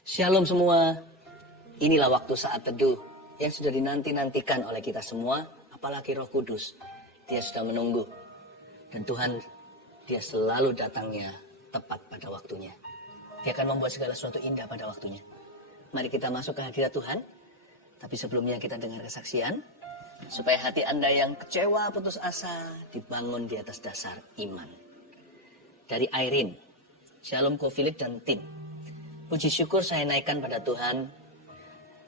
Shalom semua, inilah waktu saat teduh yang sudah dinanti-nantikan oleh kita semua, apalagi Roh Kudus. Dia sudah menunggu, dan Tuhan, dia selalu datangnya tepat pada waktunya. Dia akan membuat segala sesuatu indah pada waktunya. Mari kita masuk ke hadirat Tuhan, tapi sebelumnya kita dengar kesaksian, supaya hati Anda yang kecewa, putus asa, dibangun di atas dasar iman. Dari Irene, Shalom Ko Philip dan tim. Puji syukur saya naikkan pada Tuhan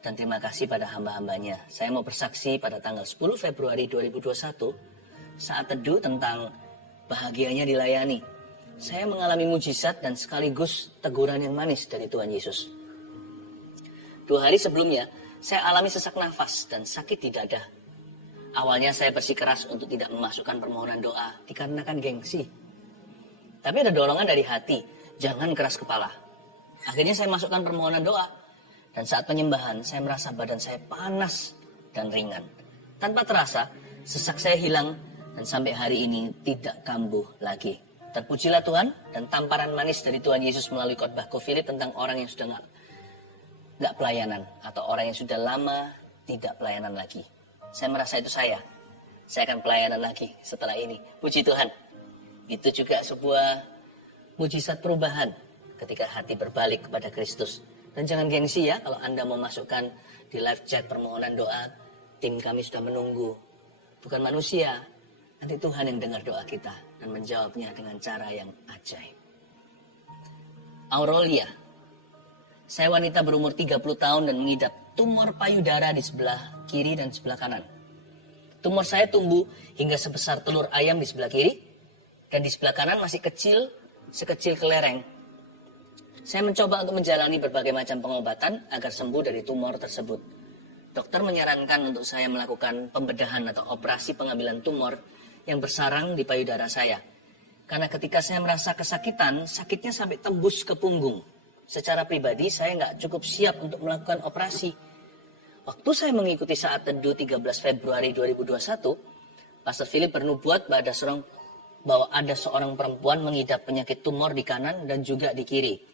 dan terima kasih pada hamba-hambanya. Saya mau bersaksi pada tanggal 10 Februari 2021 saat teduh tentang bahagianya dilayani. Saya mengalami mujizat dan sekaligus teguran yang manis dari Tuhan Yesus. 2 hari sebelumnya, saya alami sesak nafas dan sakit di dada. Awalnya saya bersikeras untuk tidak memasukkan permohonan doa dikarenakan gengsi. Tapi ada dorongan dari hati, jangan keras kepala. Akhirnya saya masukkan permohonan doa. Dan saat penyembahan, saya merasa badan saya panas dan ringan. Tanpa terasa, sesak saya hilang dan sampai hari ini tidak kambuh lagi. Terpujilah Tuhan dan tamparan manis dari Tuhan Yesus melalui khotbah Ko Philip tentang orang yang sudah nggak pelayanan. Atau orang yang sudah lama tidak pelayanan lagi. Saya merasa itu saya. Saya akan pelayanan lagi setelah ini. Puji Tuhan. Itu juga sebuah mujizat perubahan ketika hati berbalik kepada Kristus. Dan jangan gengsi ya, kalau Anda mau masukkan di live chat permohonan doa, tim kami sudah menunggu. Bukan manusia, nanti Tuhan yang dengar doa kita dan menjawabnya dengan cara yang ajaib. Aurelia, saya wanita berumur 30 tahun dan mengidap tumor payudara di sebelah kiri dan sebelah kanan. Tumor saya tumbuh hingga sebesar telur ayam di sebelah kiri, dan di sebelah kanan masih kecil, sekecil kelereng. Saya mencoba untuk menjalani berbagai macam pengobatan agar sembuh dari tumor tersebut. Dokter menyarankan untuk saya melakukan pembedahan atau operasi pengambilan tumor yang bersarang di payudara saya. Karena ketika saya merasa kesakitan, sakitnya sampai tembus ke punggung. Secara pribadi saya nggak cukup siap untuk melakukan operasi. Waktu saya mengikuti saat teduh 13 Februari 2021, Pastor Philip bernubuat bahwa ada seorang perempuan mengidap penyakit tumor di kanan dan juga di kiri.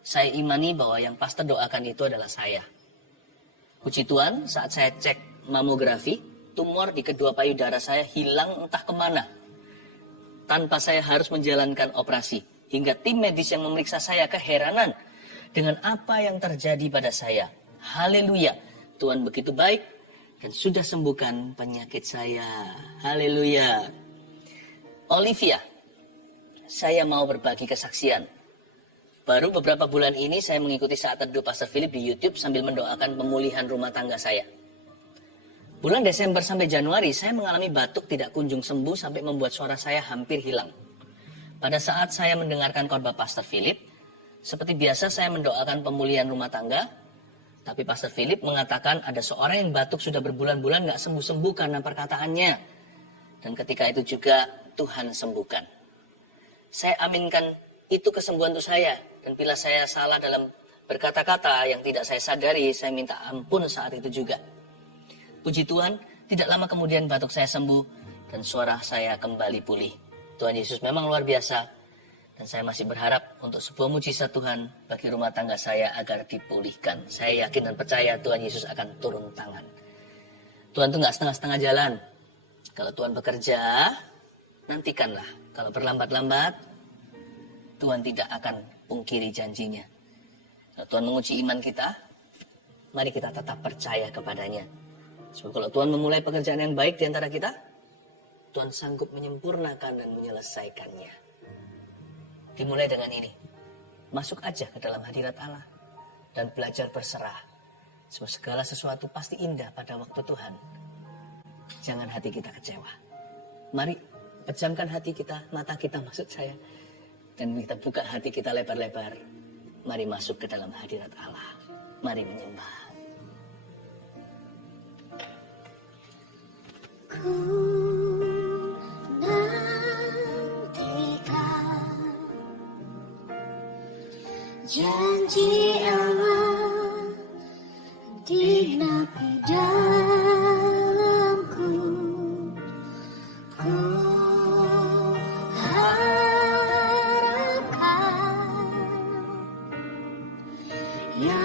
Saya imani bahwa yang pastor doakan itu adalah saya. Puji Tuhan, saat saya cek mamografi, tumor di kedua payudara saya hilang entah kemana. Tanpa saya harus menjalankan operasi. Hingga tim medis yang memeriksa saya keheranan dengan apa yang terjadi pada saya. Haleluya, Tuhan begitu baik dan sudah sembuhkan penyakit saya. Haleluya. Olivia, saya mau berbagi kesaksian. Baru beberapa bulan ini saya mengikuti saat teduh Pastor Philip di YouTube sambil mendoakan pemulihan rumah tangga saya. Bulan Desember sampai Januari saya mengalami batuk tidak kunjung sembuh sampai membuat suara saya hampir hilang. Pada saat saya mendengarkan khotbah Pastor Philip, seperti biasa saya mendoakan pemulihan rumah tangga, tapi Pastor Philip mengatakan ada seorang yang batuk sudah berbulan-bulan gak sembuh-sembuh karena perkataannya. Dan ketika itu juga Tuhan sembuhkan. Saya aminkan itu kesembuhan untuk saya. Dan bila saya salah dalam berkata-kata yang tidak saya sadari, saya minta ampun saat itu juga. Puji Tuhan, tidak lama kemudian batuk saya sembuh dan suara saya kembali pulih. Tuhan Yesus memang luar biasa. Dan saya masih berharap untuk sebuah mujizat Tuhan bagi rumah tangga saya agar dipulihkan. Saya yakin dan percaya Tuhan Yesus akan turun tangan. Tuhan itu gak setengah-setengah jalan. Kalau Tuhan bekerja, nantikanlah. Kalau berlambat-lambat, Tuhan tidak akan pungkiri janjinya. Kalau Tuhan menguji iman kita, mari kita tetap percaya kepadanya. Sebab kalau Tuhan memulai pekerjaan yang baik di antara kita, Tuhan sanggup menyempurnakan dan menyelesaikannya. Dimulai dengan ini. Masuk aja ke dalam hadirat Allah dan belajar berserah. Sebab segala sesuatu pasti indah pada waktu Tuhan. Jangan hati kita kecewa. Mari pejamkan hati kita, mata kita maksud saya. Dan kita buka hati kita lebar-lebar. Mari masuk ke dalam hadirat Allah. Mari menyembah. Ku nantikan janji Allah digenapi dalamku. Ku harapkan yang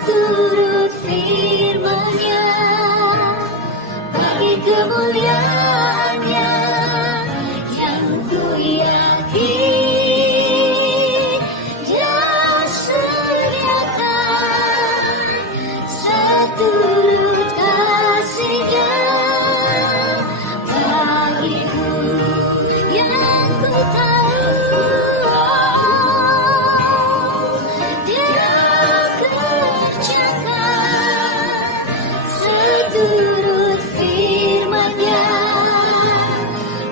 seturut firman-Nya, bagi kemuliaan-Nya yang ku yakin. Dia sediakan seturut kasih-Nya bagiku yang ku tahu. Dia kerjakan seturut firman-Nya,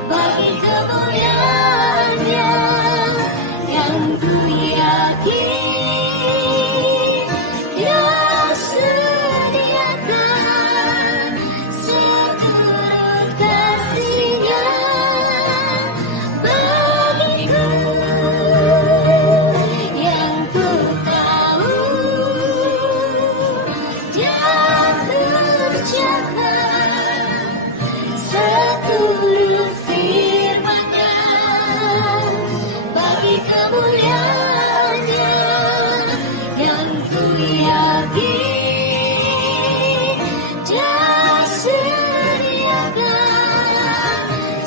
bagi kemuliaan-Nya yang ku yakin. Dia sediakan seturut kasih-Nya bagiku yang ku tahu. Dia kerjakan seturut firman-Nya, bagi kemuliaan-Nya yang ku yakin. Dia sediakan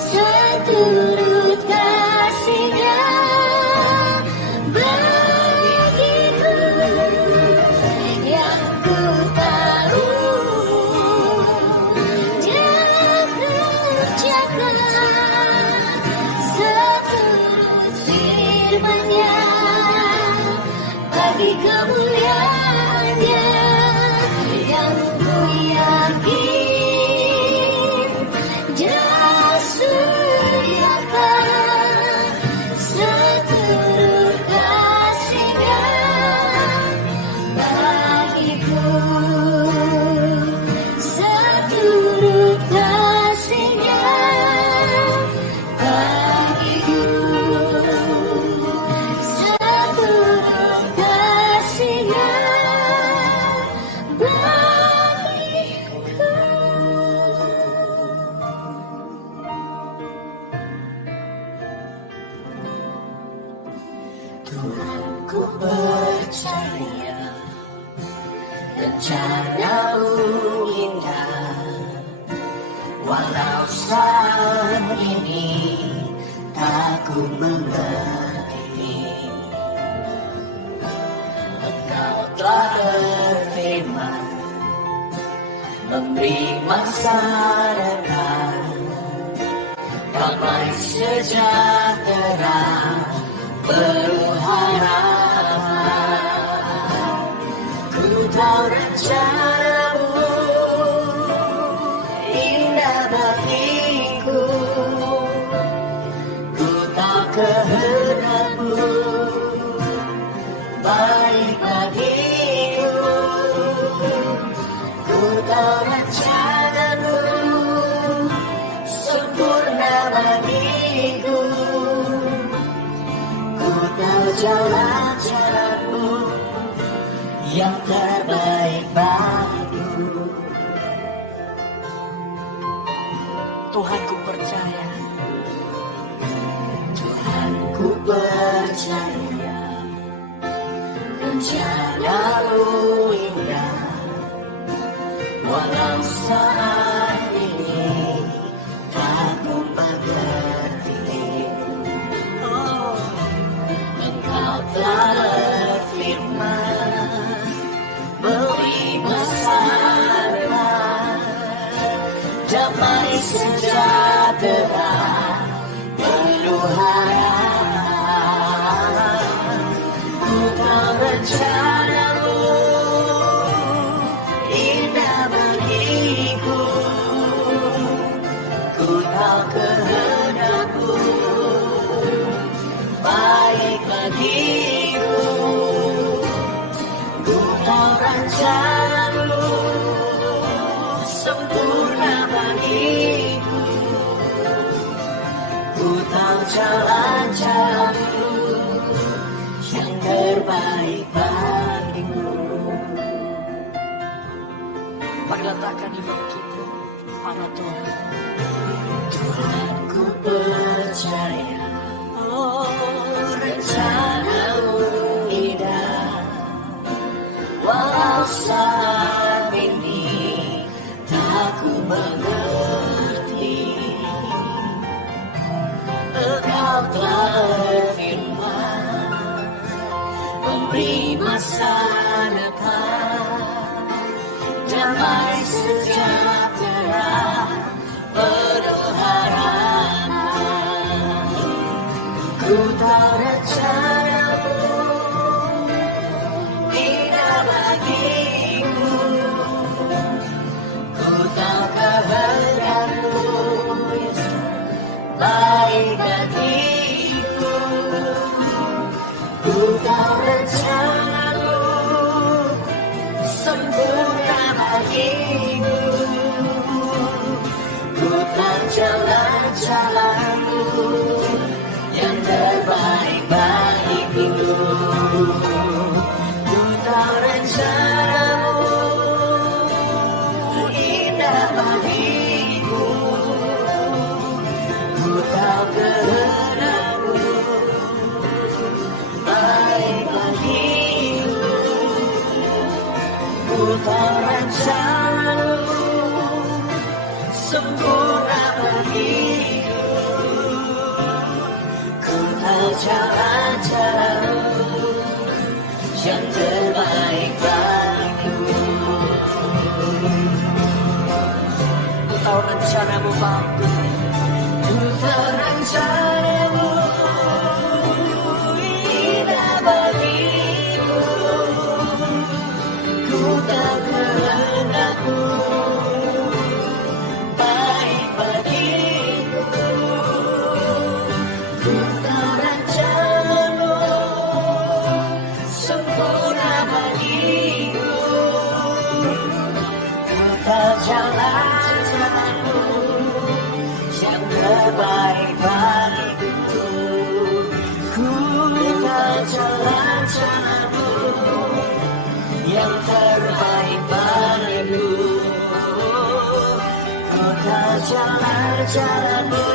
seturut kasih-Nya bagiku yang ku tahu. Dia kerjakan seturut firman-Nya, bagi kemuliaan-Nya yang ku yakin. Dia sediakan seturut kasih-Nya bagiku, seturut kasih-Nya bagiku, seturut kasih-Nya bagiku. Tuhan, ku percaya rencana-Mu indah, walau saat ini tak ku mengerti. Engkau telah berfirman, memberi masa depan, damai sejahtera, penuh harapan. Ku tahu rencana-Mu indah bagiku, ku tahu kehendak-Mu baik bagiku, ku tahu rencana-Mu sempurna bagiku, ku tahu jalan-jalan-Mu yang terbaik bagiku. Tuhan, ku percaya, Tuhan, ku percaya rencana-Mu indah, walau saat ini tak ku mengerti. Oh, Engkau telah berfirman, beri masa depan, damai sejahtera, penuh harapan. Ku tahu rencana-Mu indah bagiku, ku tahu kehendak-Mu baik bagiku, ku tahu rencana-Mu sempurna bagiku, ku tahu jalan-jalan-Mu yang terbaik bagiku. Mari letakkan iman kita pada Tuhan. Tuhan, ku percaya, oh, rencana-Mu indah, walau saat ini tak ku mengerti. Engkau telah berfirman, memberi masa depan, damai sejahtera, penuh harapan. Ku tahu rencanamu indah bagiku, ku tahu kehendakmu baik bagiku, ku tahu rencanamu sempurna bagiku, ku tahu jalan-jalanmu yang terbaik bagiku, ku tahu rencanamu indah bagiku, ku tahu kehendakmu baik bagiku, ku tahu rencanamu sempurna bagiku, ku tahu jalan-jalanmu yang terbaik bagiku. Ku tahu rencanamu Bapa, ku tahu rencanamu indah bagiku, ku tahu kehendakmu baik bagiku, ku tahu rencanamu sempurna bagiku, ku tahu jalan-jalanmu yang terbaik bagiku, ku tahu jalan-jalanmu yang terbaik bagiku, ku tahu jalan-jalanmu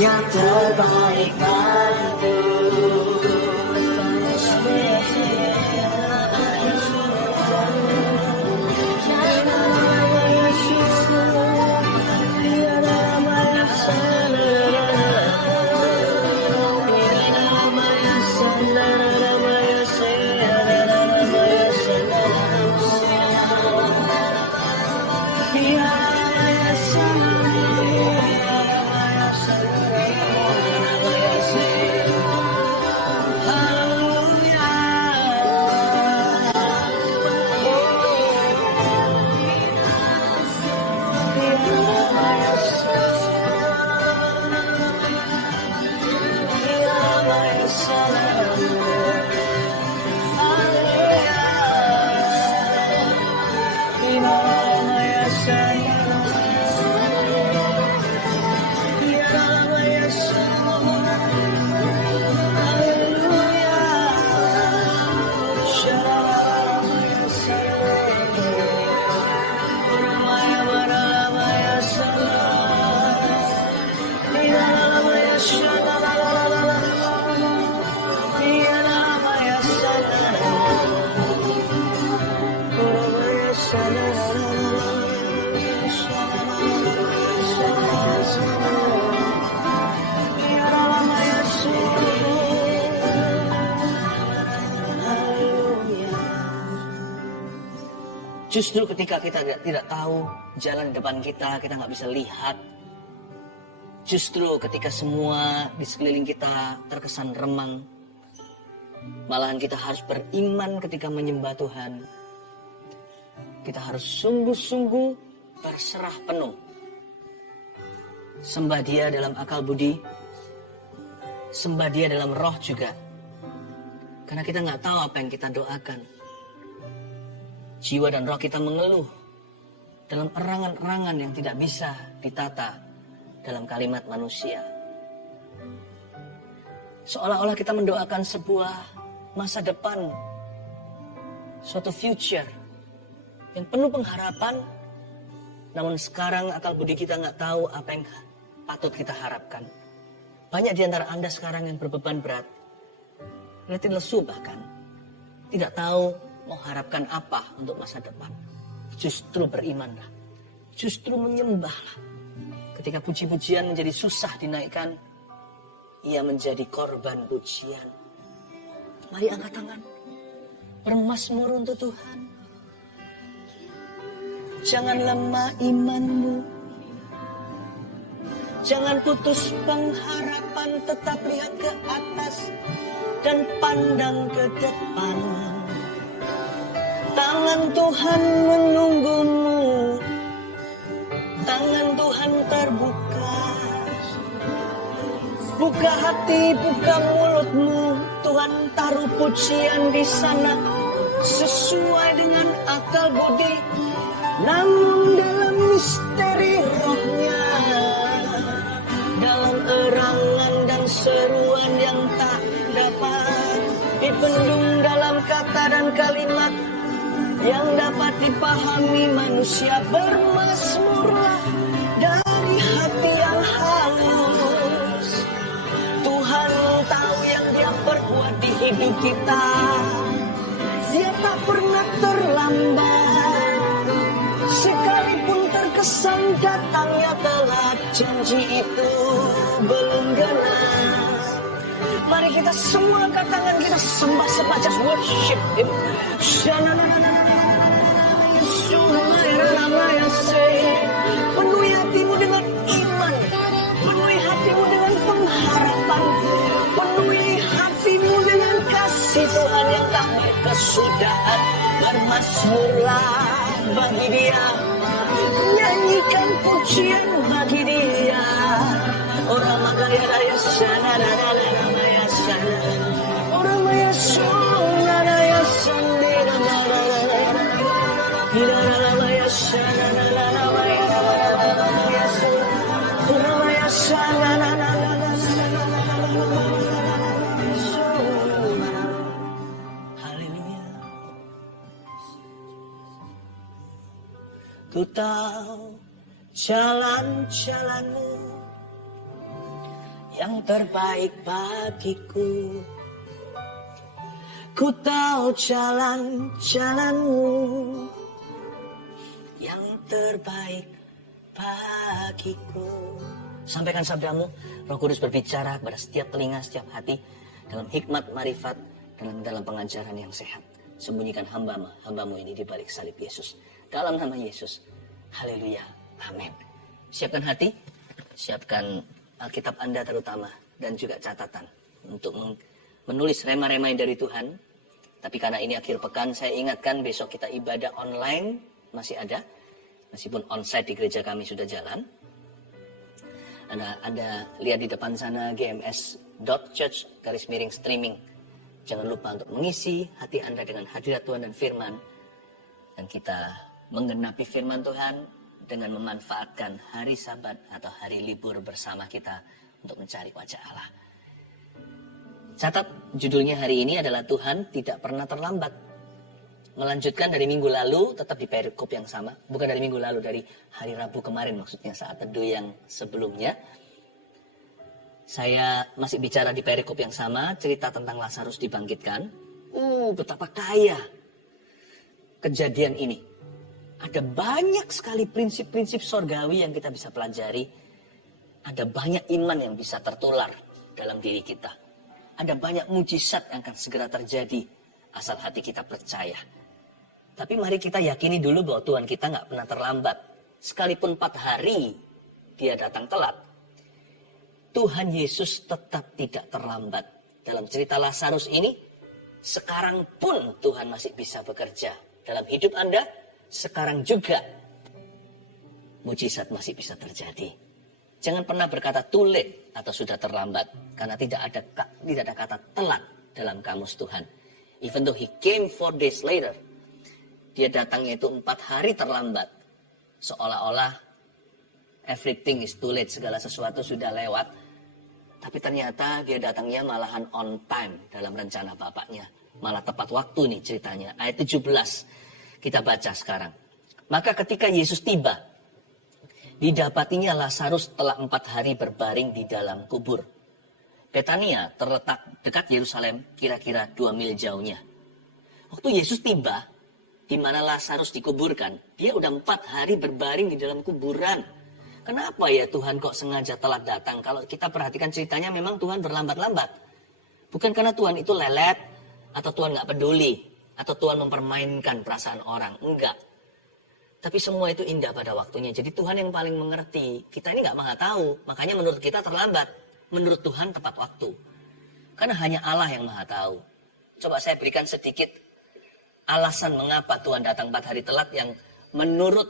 yang terbaik bagiku. Justru ketika kita tidak tahu jalan di depan kita nggak bisa lihat. Justru ketika semua di sekeliling kita terkesan remang, malahan kita harus beriman ketika menyembah Tuhan. Kita harus sungguh-sungguh berserah penuh. Sembah Dia dalam akal budi, sembah Dia dalam roh juga. Karena kita nggak tahu apa yang kita doakan. Jiwa dan roh kita mengeluh dalam erangan-erangan yang tidak bisa ditata dalam kalimat manusia. Seolah-olah kita mendoakan sebuah masa depan, suatu future yang penuh pengharapan. Namun sekarang akal budi kita nggak tahu apa yang patut kita harapkan. Banyak di antara Anda sekarang yang berbeban berat letih lesu bahkan. Tidak tahu mau harapkan apa untuk masa depan. Justru berimanlah. Justru menyembahlah. Ketika puji-pujian menjadi susah dinaikkan, ia menjadi korban pujian. Mari angkat tangan. Bermazmur untuk Tuhan. Jangan lemah imanmu. Jangan putus pengharapan, tetap lihat ke atas dan pandang ke depan. Tangan Tuhan menunggumu. Tangan Tuhan terbuka. Buka hati, buka mulutmu. Tuhan taruh pujian di sana sesuai dengan akal budi. Namun dalam misteri rohnya, dalam erangan dan seruan yang tak dapat dibendung dalam kata dan kalimat yang dapat dipahami manusia, bermazmurlah dari hati yang halus. Tuhan tahu yang Dia perbuat di hidup kita. Dia tak pernah terlambat. Sekalipun terkesan datangnya telat, janji itu belum genap. Mari kita semua angkat tangan, kita sembah sebatas worship Him. Penuhi hatimu dengan iman, penuhi hatimu dengan pengharapan, penuhi hatimu dengan kasih Tuhan yang tak berkesudahan. Bermazmurlah bagi Dia, nyanyikan pujian bagi Dia. Orang makanya raya sana raya sana, orang maya sana raya sendiri raya sana raya sana. Haleluya. Ku tahu jalan-jalanmu yang terbaik bagiku. Ku tahu jalan-jalanmu yang terbaik bagiku. Sampaikan sabdamu, Roh Kudus berbicara kepada setiap telinga, setiap hati, dalam hikmat, marifat, dalam pengajaran yang sehat. Sembunyikan hambamu ini di balik salib Yesus. Dalam nama Yesus. Haleluya. Amin. Siapkan hati, siapkan Alkitab Anda terutama, dan juga catatan untuk menulis rema-rema dari Tuhan. Tapi karena ini akhir pekan, saya ingatkan besok kita ibadah online masih ada. Meskipun onsite di gereja kami sudah jalan. Anda lihat di depan sana gms.church/streaming. Jangan lupa untuk mengisi hati Anda dengan hadirat Tuhan dan firman. Dan kita menggenapi firman Tuhan dengan memanfaatkan hari Sabat atau hari libur bersama kita untuk mencari wajah Allah. Catat judulnya hari ini adalah Tuhan tidak pernah terlambat. Melanjutkan dari minggu lalu, tetap di perikop yang sama. Bukan dari minggu lalu, dari hari Rabu kemarin maksudnya, saat teduh yang sebelumnya. Saya masih bicara di perikop yang sama, cerita tentang Lazarus dibangkitkan. Betapa kaya kejadian ini. Ada banyak sekali prinsip-prinsip sorgawi yang kita bisa pelajari. Ada banyak iman yang bisa tertular dalam diri kita. Ada banyak mujizat yang akan segera terjadi asal hati kita percaya. Tapi mari kita yakini dulu bahwa Tuhan kita nggak pernah terlambat. Sekalipun 4 hari Dia datang telat, Tuhan Yesus tetap tidak terlambat. Dalam cerita Lazarus ini, sekarang pun Tuhan masih bisa bekerja. Dalam hidup Anda, sekarang juga mujizat masih bisa terjadi. Jangan pernah berkata too late atau sudah terlambat. Karena tidak ada kata telat dalam kamus Tuhan. Even though He came 4 days later, Dia datangnya itu 4 hari terlambat. Seolah-olah everything is too late, segala sesuatu sudah lewat. Tapi ternyata Dia datangnya malahan on time dalam rencana Bapaknya. Malah tepat waktu nih ceritanya. Ayat 17 kita baca sekarang. Maka ketika Yesus tiba, didapatinya Lazarus telah 4 hari berbaring di dalam kubur. Betania terletak dekat Yerusalem, kira-kira 2 mil jauhnya. Waktu Yesus tiba, di mana Lazarus dikuburkan, dia udah 4 hari berbaring di dalam kuburan. Kenapa ya Tuhan kok sengaja telat datang? Kalau kita perhatikan ceritanya, memang Tuhan berlambat-lambat. Bukan karena Tuhan itu lelet, atau Tuhan nggak peduli, atau Tuhan mempermainkan perasaan orang. Enggak. Tapi semua itu indah pada waktunya. Jadi Tuhan yang paling mengerti. Kita ini nggak maha tahu, makanya menurut kita terlambat. Menurut Tuhan tepat waktu. Karena hanya Allah yang maha tahu. Coba saya berikan sedikit alasan mengapa Tuhan datang 4 hari telat yang menurut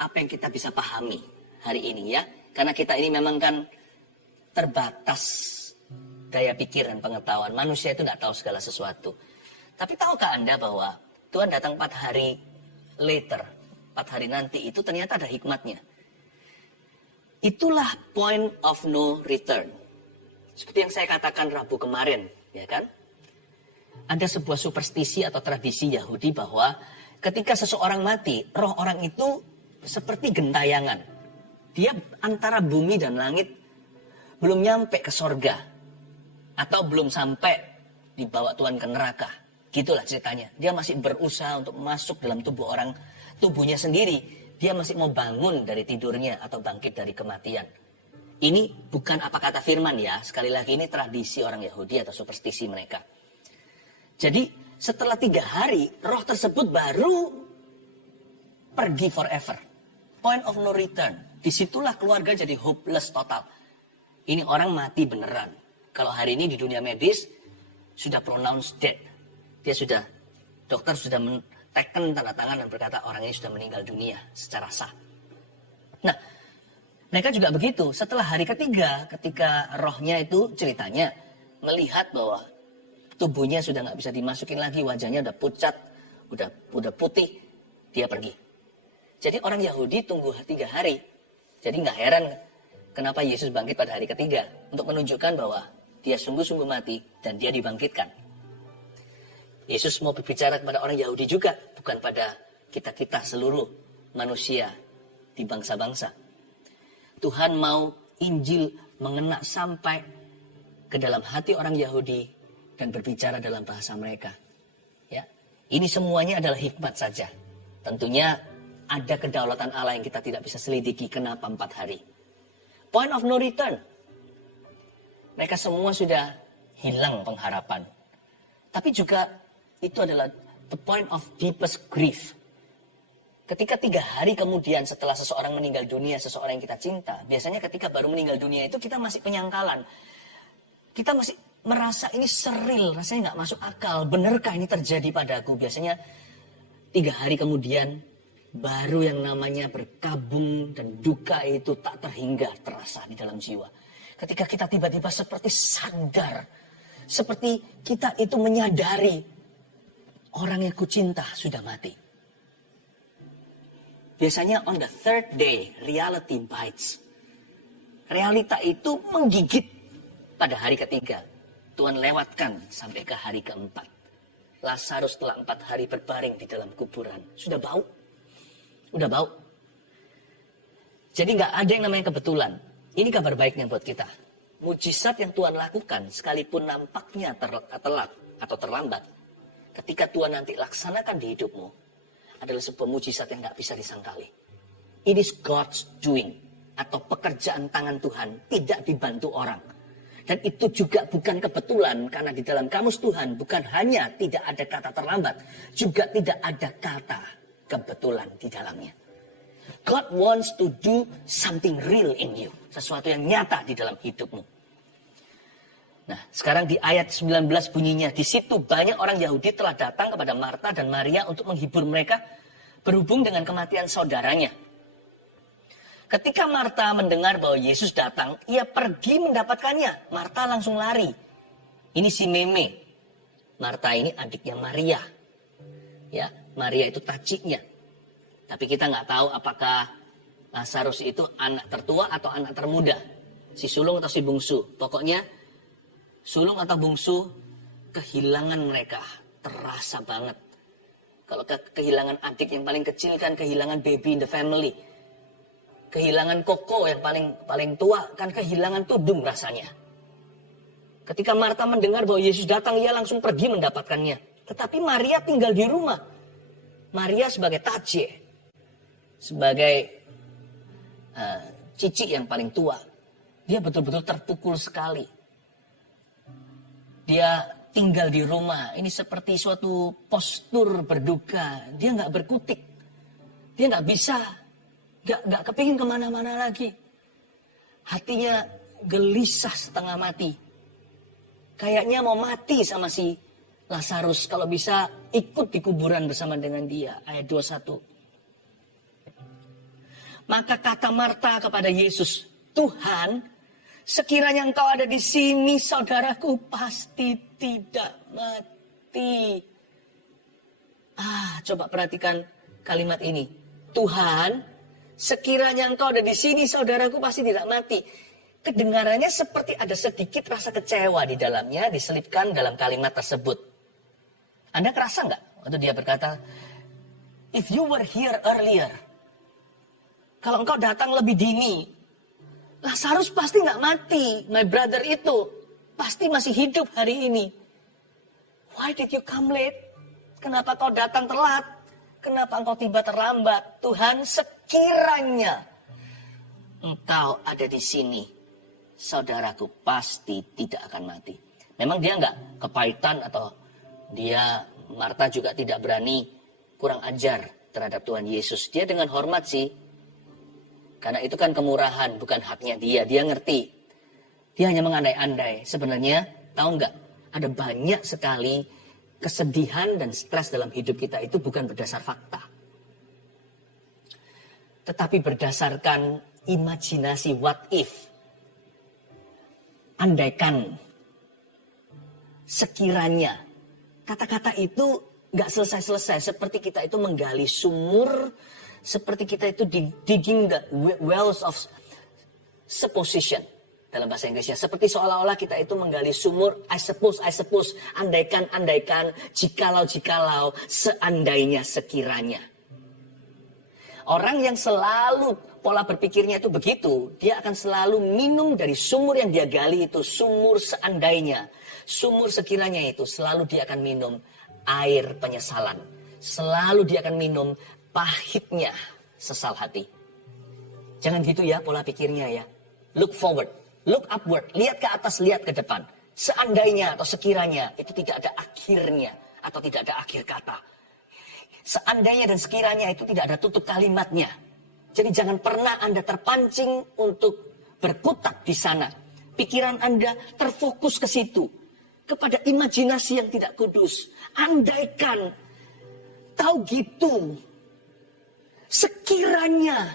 apa yang kita bisa pahami hari ini ya. Karena kita ini memang kan terbatas daya pikir dan pengetahuan. Manusia itu tidak tahu segala sesuatu. Tapi tahukah Anda bahwa Tuhan datang 4 hari later, 4 hari nanti itu ternyata ada hikmatnya. Itulah point of no return. Seperti yang saya katakan Rabu kemarin, ya kan? Ada sebuah superstisi atau tradisi Yahudi bahwa ketika seseorang mati, roh orang itu seperti gentayangan. Dia antara bumi dan langit belum nyampe ke sorga. Atau belum sampai dibawa Tuhan ke neraka. Gitulah ceritanya. Dia masih berusaha untuk masuk dalam tubuh orang, tubuhnya sendiri. Dia masih mau bangun dari tidurnya atau bangkit dari kematian. Ini bukan apa kata firman ya. Sekali lagi ini tradisi orang Yahudi atau superstisi mereka. Jadi setelah 3 hari, roh tersebut baru pergi forever. Point of no return. Disitulah keluarga jadi hopeless total. Ini orang mati beneran. Kalau hari ini di dunia medis sudah pronounced dead. Dokter sudah teken tanda tangan dan berkata orang ini sudah meninggal dunia secara sah. Nah, mereka juga begitu. Setelah hari ketiga, ketika rohnya itu ceritanya melihat bahwa tubuhnya sudah nggak bisa dimasukin lagi, wajahnya udah pucat, udah putih, dia pergi. Jadi orang Yahudi tunggu 3 hari. Jadi nggak heran kenapa Yesus bangkit pada hari ketiga untuk menunjukkan bahwa dia sungguh-sungguh mati dan dia dibangkitkan. Yesus mau berbicara kepada orang Yahudi juga, bukan pada kita-kita seluruh manusia di bangsa-bangsa. Tuhan mau Injil mengena sampai ke dalam hati orang Yahudi dan berbicara dalam bahasa mereka. Ya, ini semuanya adalah hikmat saja. Tentunya ada kedaulatan Allah yang kita tidak bisa selidiki kenapa 4 hari. Point of no return. Mereka semua sudah hilang pengharapan. Tapi juga itu adalah the point of deepest grief. Ketika 3 hari kemudian setelah seseorang meninggal dunia, seseorang yang kita cinta, biasanya ketika baru meninggal dunia itu kita masih penyangkalan. Kita masih merasa ini seril, rasanya nggak masuk akal. Benarkah ini terjadi padaku? Biasanya 3 hari kemudian baru yang namanya berkabung dan duka itu tak terhingga terasa di dalam jiwa. Ketika kita tiba-tiba seperti sadar, seperti kita itu menyadari orang yang kucinta sudah mati. Biasanya on the 3rd day, reality bites. Realita itu menggigit pada hari ketiga. Tuhan lewatkan sampai ke hari keempat. Lazarus setelah 4 hari berbaring di dalam kuburan. Sudah bau. Udah bau. Jadi nggak ada yang namanya kebetulan. Ini kabar baiknya buat kita. Mujizat yang Tuhan lakukan, sekalipun nampaknya telat atau terlambat, ketika Tuhan nanti laksanakan di hidupmu, adalah sebuah mujizat yang nggak bisa disangkali. It is God's doing, atau pekerjaan tangan Tuhan, tidak dibantu orang. Dan itu juga bukan kebetulan, karena di dalam kamus Tuhan bukan hanya tidak ada kata terlambat, juga tidak ada kata kebetulan di dalamnya. God wants to do something real in you. Sesuatu yang nyata di dalam hidupmu. Nah, sekarang di ayat 19 bunyinya. Di situ banyak orang Yahudi telah datang kepada Marta dan Maria untuk menghibur mereka berhubung dengan kematian saudaranya. Ketika Marta mendengar bahwa Yesus datang, ia pergi mendapatkannya. Marta langsung lari. Ini si Meme. Marta ini adiknya Maria. Ya, Maria itu taciknya. Tapi kita nggak tahu apakah Lazarus itu anak tertua atau anak termuda. Si sulung atau si bungsu. Pokoknya sulung atau bungsu, kehilangan mereka terasa banget. Kalau kehilangan adik yang paling kecil kan kehilangan baby in the family. kehilangan koko yang paling tua, kan kehilangan tudung rasanya. Ketika Marta mendengar bahwa Yesus datang, ia langsung pergi mendapatkannya. Tetapi Maria tinggal di rumah. Maria sebagai taje, sebagai cici yang paling tua, dia betul-betul terpukul sekali. Dia tinggal di rumah, ini seperti suatu postur berduka. Dia nggak berkutik, dia nggak bisa, nggak kepingin kemana-mana lagi. Hatinya gelisah setengah mati. Kayaknya mau mati sama si Lazarus, kalau bisa ikut di kuburan bersama dengan dia. Ayat 21. Maka kata Marta kepada Yesus, Tuhan, sekiranya engkau ada di sini, saudaraku pasti tidak mati. Coba perhatikan kalimat ini. Tuhan, sekiranya engkau ada di sini, saudaraku pasti tidak mati. Kedengarannya seperti ada sedikit rasa kecewa di dalamnya, diselipkan dalam kalimat tersebut. Anda kerasa nggak waktu dia berkata, if you were here earlier, kalau engkau datang lebih dini, Lazarus pasti nggak mati. My brother itu pasti masih hidup hari ini. Why did you come late? Kenapa kau datang telat? Kenapa engkau tiba terlambat? Tuhan, sekiranya engkau ada di sini, saudaraku pasti tidak akan mati. Memang dia nggak kepahitan atau Marta juga tidak berani kurang ajar terhadap Tuhan Yesus. Dia dengan hormat sih. Karena itu kan kemurahan, bukan haknya dia. Dia ngerti. Dia hanya mengandai-andai. Sebenarnya, tahu nggak? Ada banyak sekali kesedihan dan stres dalam hidup kita itu bukan berdasar fakta. Tetapi berdasarkan imajinasi what if. Andaikan. Sekiranya. Kata-kata itu gak selesai-selesai. Seperti kita itu menggali sumur. Seperti kita itu digging the wells of supposition. Dalam bahasa Inggrisnya. Seperti seolah-olah kita itu menggali sumur. I suppose. Andaikan. Jikalau. Seandainya, sekiranya. Orang yang selalu pola berpikirnya itu begitu. Dia akan selalu minum dari sumur yang dia gali itu. Sumur seandainya. Sumur sekiranya itu selalu dia akan minum air penyesalan. Selalu dia akan minum pahitnya sesal hati. Jangan gitu ya pola pikirnya ya. Look forward, look upward, lihat ke atas, lihat ke depan. Seandainya atau sekiranya itu tidak ada akhirnya atau tidak ada akhir kata. Seandainya dan sekiranya itu tidak ada tutup kalimatnya. Jadi jangan pernah Anda terpancing untuk berkutat di sana. Pikiran Anda terfokus ke situ. Kepada imajinasi yang tidak kudus. Andaikan. Tahu gitu. Sekiranya.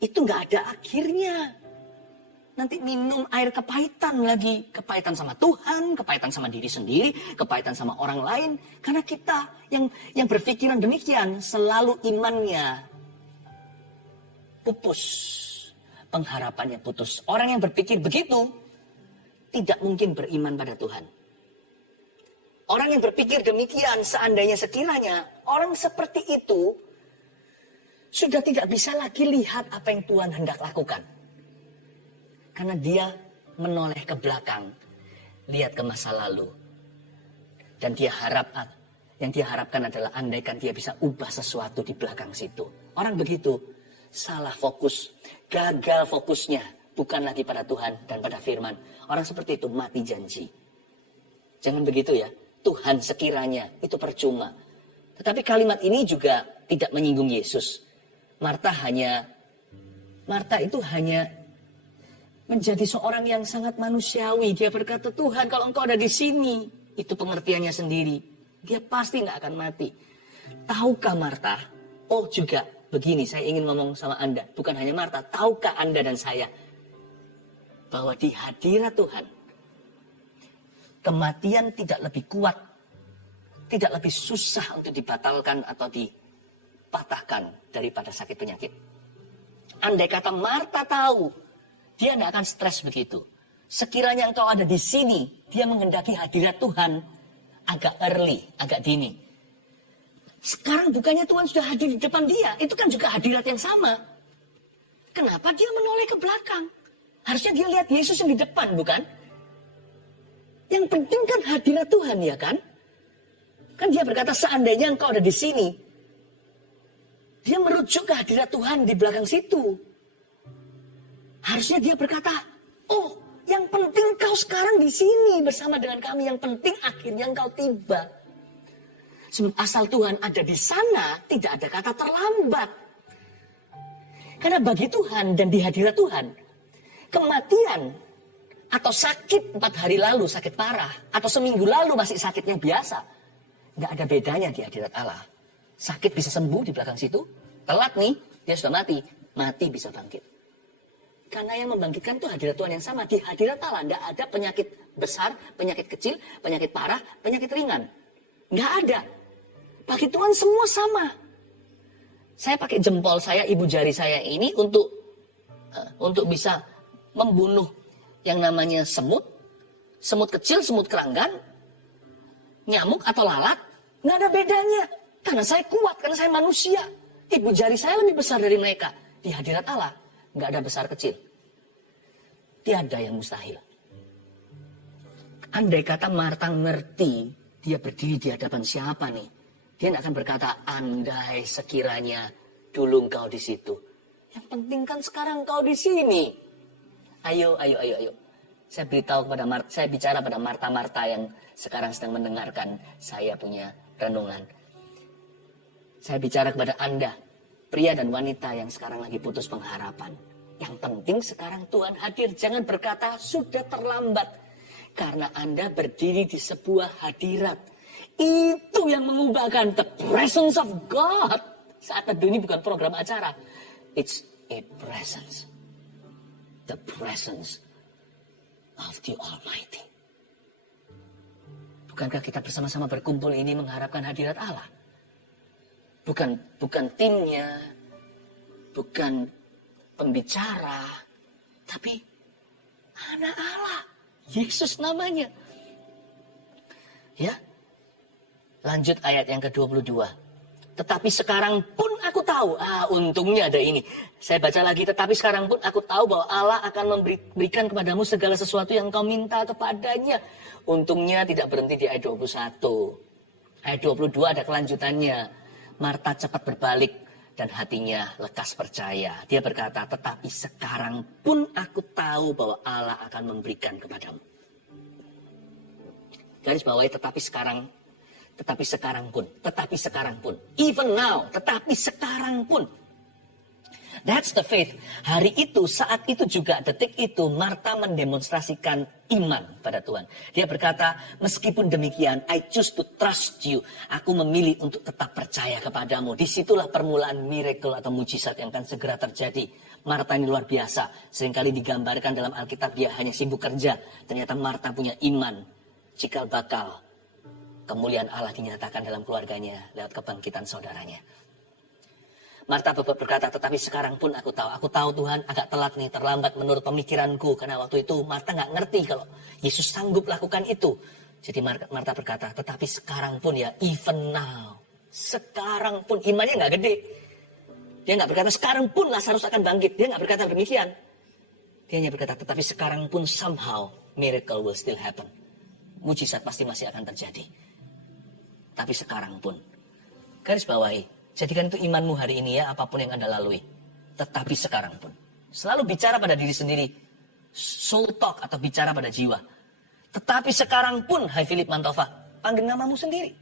Itu gak ada akhirnya. Nanti minum air kepahitan lagi. Kepahitan sama Tuhan. Kepahitan sama diri sendiri. Kepahitan sama orang lain. Karena kita yang berpikiran demikian. Selalu imannya pupus. Pengharapannya putus. Orang yang berpikir begitu. Tidak mungkin beriman pada Tuhan. Orang yang berpikir demikian, seandainya sekiranya, orang seperti itu sudah tidak bisa lagi lihat apa yang Tuhan hendak lakukan. Karena dia menoleh ke belakang, lihat ke masa lalu. Dan yang dia harapkan adalah andaikan dia bisa ubah sesuatu di belakang situ. Orang begitu, salah fokus, gagal fokusnya. Bukan lagi pada Tuhan dan pada firman. Orang seperti itu mati janji. Jangan begitu ya. Tuhan sekiranya itu percuma. Tetapi kalimat ini juga tidak menyinggung Yesus. Marta itu hanya menjadi seorang yang sangat manusiawi. Dia berkata, Tuhan kalau engkau ada di sini. Itu pengertiannya sendiri. Dia pasti gak akan mati. Tahukah Marta? Oh juga begini saya ingin ngomong sama Anda. Bukan hanya Marta. Tahukah Anda dan saya? Bahwa di hadirat Tuhan, kematian tidak lebih kuat, tidak lebih susah untuk dibatalkan atau dipatahkan daripada sakit penyakit. Andai kata Marta tahu, dia tidak akan stres begitu. Sekiranya engkau ada di sini, dia menghendaki hadirat Tuhan agak early, agak dini. Sekarang bukannya Tuhan sudah hadir di depan dia, itu kan juga hadirat yang sama. Kenapa dia menoleh ke belakang? Harusnya dia lihat Yesus yang di depan, bukan? Yang penting kan hadirat Tuhan, ya kan? Kan dia berkata seandainya engkau ada di sini. Dia merujuk ke hadirat Tuhan di belakang situ. Harusnya dia berkata, oh, yang penting kau sekarang di sini bersama dengan kami. Yang penting akhirnya engkau tiba. Sebab asal Tuhan ada di sana, tidak ada kata terlambat. Karena bagi Tuhan dan di hadirat Tuhan, kematian atau sakit 4 hari lalu, sakit parah, atau seminggu lalu masih sakitnya biasa, nggak ada bedanya di hadirat Allah. Sakit bisa sembuh di belakang situ, telat nih, dia sudah mati, mati bisa bangkit. Karena yang membangkitkan itu hadirat Tuhan yang sama. Di hadirat Allah nggak ada penyakit besar, penyakit kecil, penyakit parah, penyakit ringan. Nggak ada. Bagi Tuhan semua sama. Saya pakai jempol saya, ibu jari saya ini untuk bisa membunuh yang namanya semut kecil, semut keranggan, nyamuk atau lalat. Nggak ada bedanya. Karena saya kuat, karena saya manusia. Ibu jari saya lebih besar dari mereka. Di hadirat Allah nggak ada besar kecil. Tiada yang mustahil. Andai kata Marta ngerti dia berdiri di hadapan siapa nih, dia tidak akan berkata, andai sekiranya dulu engkau di situ. Yang penting kan sekarang engkau di sini. Ayo. Saya beritahu kepada Marta, saya bicara pada Marta yang sekarang sedang mendengarkan saya punya renungan. Saya bicara kepada Anda, pria dan wanita yang sekarang lagi putus pengharapan. Yang penting sekarang Tuhan hadir. Jangan berkata sudah terlambat. Karena Anda berdiri di sebuah hadirat. Itu yang mengubahkan the presence of God. Saat teduh ini bukan program acara. It's a presence. The presence of the Almighty. Bukankah kita bersama-sama berkumpul ini mengharapkan hadirat Allah? Bukan timnya, bukan pembicara, tapi anak Allah, Yesus namanya. Ya, lanjut ayat yang ke-22. Tetapi sekarang pun aku tahu, untungnya ada ini. Saya baca lagi, tetapi sekarang pun aku tahu bahwa Allah akan memberikan kepadamu segala sesuatu yang kau minta kepadanya. Untungnya tidak berhenti di ayat 21. Ayat 22 ada kelanjutannya. Marta cepat berbalik dan hatinya lekas percaya. Dia berkata, tetapi sekarang pun aku tahu bahwa Allah akan memberikan kepadamu. Garis bawahi tetapi sekarang pun. Even now, tetapi sekarang pun. That's the faith. Hari itu, saat itu juga, detik itu, Marta mendemonstrasikan iman pada Tuhan. Dia berkata, meskipun demikian, I choose to trust you. Aku memilih untuk tetap percaya kepadamu. Disitulah permulaan miracle atau mujizat yang akan segera terjadi. Marta ini luar biasa. Seringkali digambarkan dalam Alkitab dia hanya sibuk kerja. Ternyata Marta punya iman. Cikal bakal kemuliaan Allah dinyatakan dalam keluarganya lewat kebangkitan saudaranya. Marta berkata, tetapi sekarang pun aku tahu Tuhan agak telat nih, terlambat menurut pemikiranku. Karena waktu itu Marta nggak ngerti kalau Yesus sanggup lakukan itu. Jadi Marta berkata, tetapi sekarang pun ya, even now. Sekarang pun, imannya nggak gede. Dia nggak berkata, sekarang pun Lazarus akan bangkit. Dia nggak berkata demikian. Dia hanya berkata, tetapi sekarang pun somehow miracle will still happen. Mujizat pasti masih akan terjadi. Tapi sekarang pun. Garis bawahi. Jadikan itu imanmu hari ini ya, apapun yang Anda lalui. Tetapi sekarang pun. Selalu bicara pada diri sendiri. Soul talk atau bicara pada jiwa. Tetapi sekarang pun, hai Philip Mantova, panggil namamu sendiri.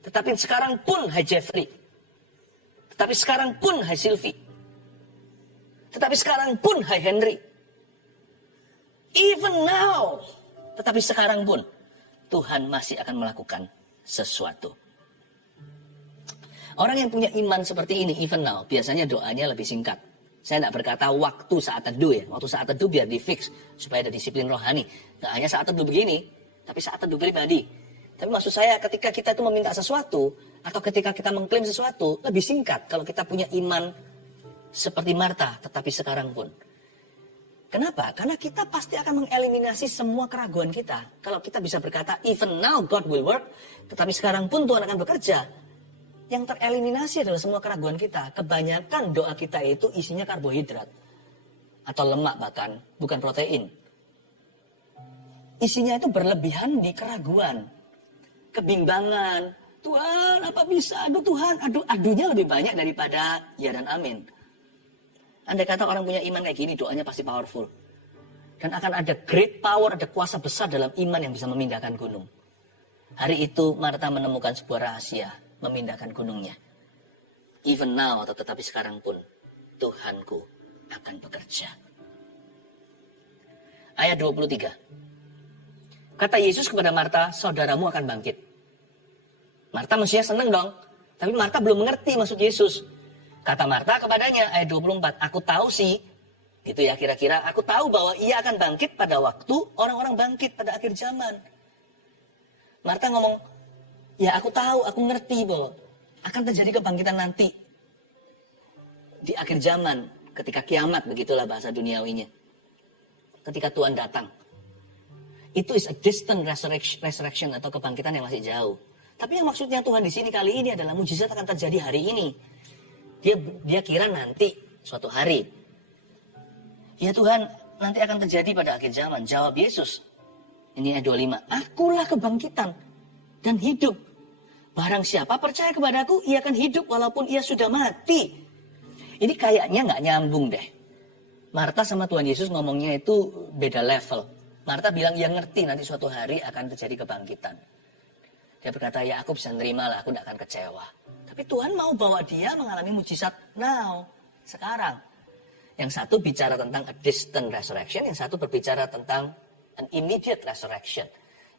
Tetapi sekarang pun, hai Jeffrey. Tetapi sekarang pun, hai Sylvie. Tetapi sekarang pun, hai Henry. Even now. Tetapi sekarang pun, Tuhan masih akan melakukan sesuatu. Orang yang punya iman seperti ini, even now, biasanya doanya lebih singkat. Saya tidak berkata waktu saat teduh ya. Waktu saat teduh biar di fix, supaya ada disiplin rohani. Nggak hanya saat teduh begini, tapi saat teduh pribadi. Tapi maksud saya ketika kita itu meminta sesuatu, atau ketika kita mengklaim sesuatu, lebih singkat kalau kita punya iman seperti Marta, tetapi sekarang pun. Kenapa? Karena kita pasti akan mengeliminasi semua keraguan kita. Kalau kita bisa berkata, even now God will work, tetapi sekarang pun Tuhan akan bekerja. Yang tereliminasi adalah semua keraguan kita. Kebanyakan doa kita itu isinya karbohidrat. atau lemak bahkan, bukan protein. Isinya itu berlebihan di keraguan, kebimbangan. Tuhan, apa bisa? Aduh Tuhan, adunya lebih banyak daripada ya dan amin. Andai kata orang punya iman kayak gini, doanya pasti powerful. Dan akan ada great power, ada kuasa besar dalam iman yang bisa memindahkan gunung. Hari itu Marta menemukan sebuah rahasia, memindahkan gunungnya. Even now, atau tetapi sekarang pun, Tuhanku akan bekerja. Ayat 23. Kata Yesus kepada Marta, saudaramu akan bangkit. Marta mestinya senang dong. Tapi Marta belum mengerti maksud Yesus. Kata Marta kepadanya, ayat 24, aku tahu sih. Gitu ya kira-kira, aku tahu bahwa ia akan bangkit pada waktu orang-orang bangkit pada akhir zaman. Marta ngomong, ya aku tahu, aku ngerti bahwa akan terjadi kebangkitan nanti. Di akhir zaman, ketika kiamat, begitulah bahasa duniawinya. Ketika Tuhan datang. Itu is a distant resurrection atau kebangkitan yang masih jauh. Tapi yang maksudnya Tuhan di sini kali ini adalah mujizat akan terjadi hari ini. Dia kira nanti suatu hari. Ya Tuhan, nanti akan terjadi pada akhir zaman. Jawab Yesus. Ini ayat 25. Akulah kebangkitan dan hidup. Barang siapa percaya kepadaku, ia akan hidup walaupun ia sudah mati. Ini kayaknya nggak nyambung deh. Marta sama Tuhan Yesus ngomongnya itu beda level. Marta bilang ia ngerti nanti suatu hari akan terjadi kebangkitan. Dia berkata, ya aku bisa nerima lah, aku tidak akan kecewa. Tapi Tuhan mau bawa dia mengalami mujizat now, sekarang. Yang satu bicara tentang a distant resurrection, yang satu berbicara tentang an immediate resurrection.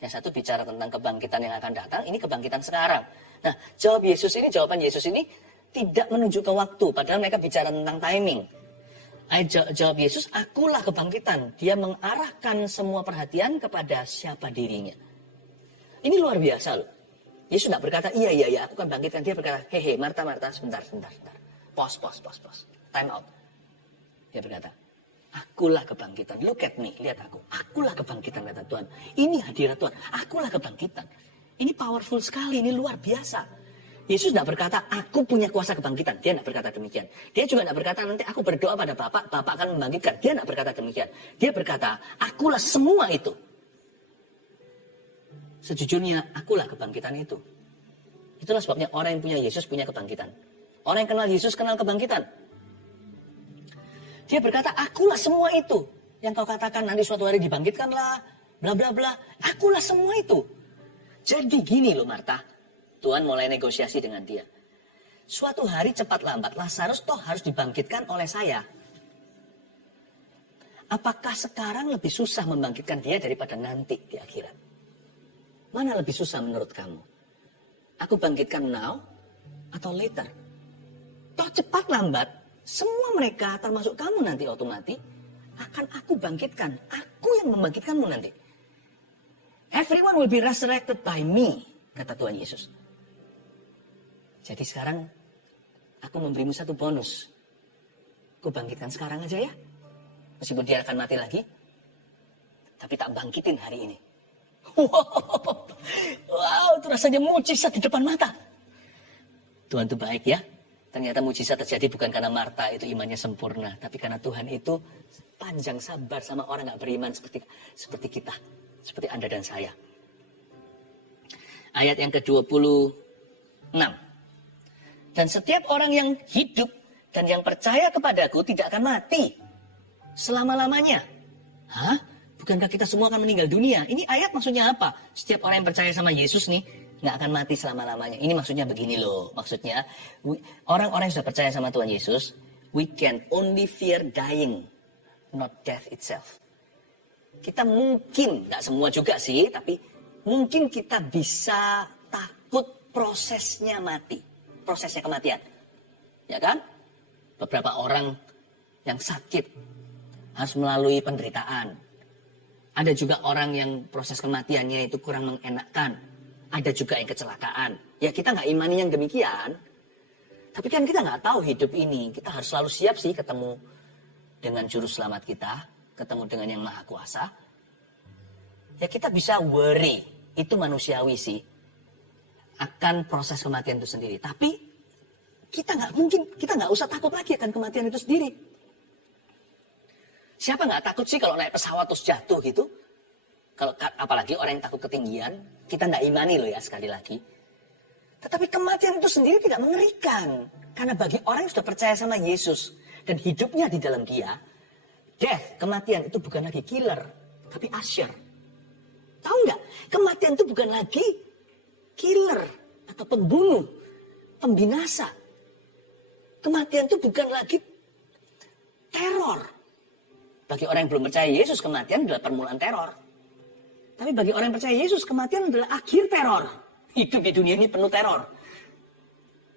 Yang satu bicara tentang kebangkitan yang akan datang, ini kebangkitan sekarang. Nah, jawaban Yesus ini tidak menuju ke waktu, padahal mereka bicara tentang timing. Jawab Yesus, akulah kebangkitan. Dia mengarahkan semua perhatian kepada siapa dirinya. Ini luar biasa loh. Yesus tidak berkata, iya, aku akan bangkitkan. Dia berkata, hehe, Marta, sebentar. Pause. Time out. Dia berkata, akulah kebangkitan. Look at me, lihat aku. Akulah kebangkitan, kata Tuhan. Ini hadirat Tuhan. Akulah kebangkitan. Ini powerful sekali, ini luar biasa. Yesus tidak berkata, aku punya kuasa kebangkitan. Dia tidak berkata demikian. Dia juga tidak berkata, nanti aku berdoa pada Bapak akan membangkitkan. Dia tidak berkata demikian. Dia berkata, akulah semua itu. Sejujurnya, akulah kebangkitan itu. Itulah sebabnya orang yang punya Yesus punya kebangkitan. Orang yang kenal Yesus kenal kebangkitan. Dia berkata, akulah semua itu. Yang kau katakan nanti suatu hari dibangkitkanlah, bla bla bla. Akulah semua itu. Jadi gini loh Marta. Tuhan mulai negosiasi dengan dia. Suatu hari cepat lambat, Lazarus toh harus dibangkitkan oleh saya. Apakah sekarang lebih susah membangkitkan dia daripada nanti di akhirat? Mana lebih susah menurut kamu? Aku bangkitkan now atau later? Toh cepat lambat, semua mereka termasuk kamu nanti otomatis akan aku bangkitkan. Aku yang membangkitkanmu nanti. Everyone will be resurrected by me, kata Tuhan Yesus. Jadi sekarang aku memberimu satu bonus. Aku bangkitkan sekarang aja ya. Meskipun dia akan mati lagi, tapi tak bangkitin hari ini. Wow, itu rasanya mujizat di depan mata. Tuhan itu baik ya. Ternyata mujizat terjadi bukan karena Marta itu imannya sempurna, tapi karena Tuhan itu panjang sabar sama orang gak beriman seperti kita, seperti Anda dan saya. Ayat yang ke-26. Dan setiap orang yang hidup dan yang percaya kepadaku tidak akan mati selama-lamanya. Hah? Bukankah kita semua akan meninggal dunia? Ini ayat maksudnya apa? Setiap orang yang percaya sama Yesus nih, nggak akan mati selama-lamanya. Ini maksudnya begini loh. Maksudnya, orang-orang yang sudah percaya sama Tuhan Yesus, we can only fear dying, not death itself. Kita mungkin, nggak semua juga sih, tapi mungkin kita bisa takut prosesnya mati. Prosesnya kematian. Ya kan? Beberapa orang yang sakit harus melalui penderitaan. Ada juga orang yang proses kematiannya itu kurang mengenakkan. Ada juga yang kecelakaan. Ya kita nggak imani yang demikian. Tapi kan kita nggak tahu hidup ini. Kita harus selalu siap sih ketemu dengan juru selamat kita. Ketemu dengan yang maha kuasa. Ya kita bisa worry. Itu manusiawi sih. Akan proses kematian itu sendiri. Tapi kita nggak usah takut lagi akan kematian itu sendiri. Siapa nggak takut sih kalau naik pesawat terus jatuh gitu? Kalau apalagi orang yang takut ketinggian, kita nggak imani loh ya sekali lagi. Tetapi kematian itu sendiri tidak mengerikan. Karena bagi orang yang sudah percaya sama Yesus dan hidupnya di dalam Dia, death, kematian itu bukan lagi killer, tapi usher. Tahu nggak? Kematian itu bukan lagi killer atau pembunuh, pembinasa. Kematian itu bukan lagi teror. Bagi orang yang belum percaya Yesus, kematian adalah permulaan teror. Tapi bagi orang yang percaya Yesus, kematian adalah akhir teror. Hidup di dunia ini penuh teror.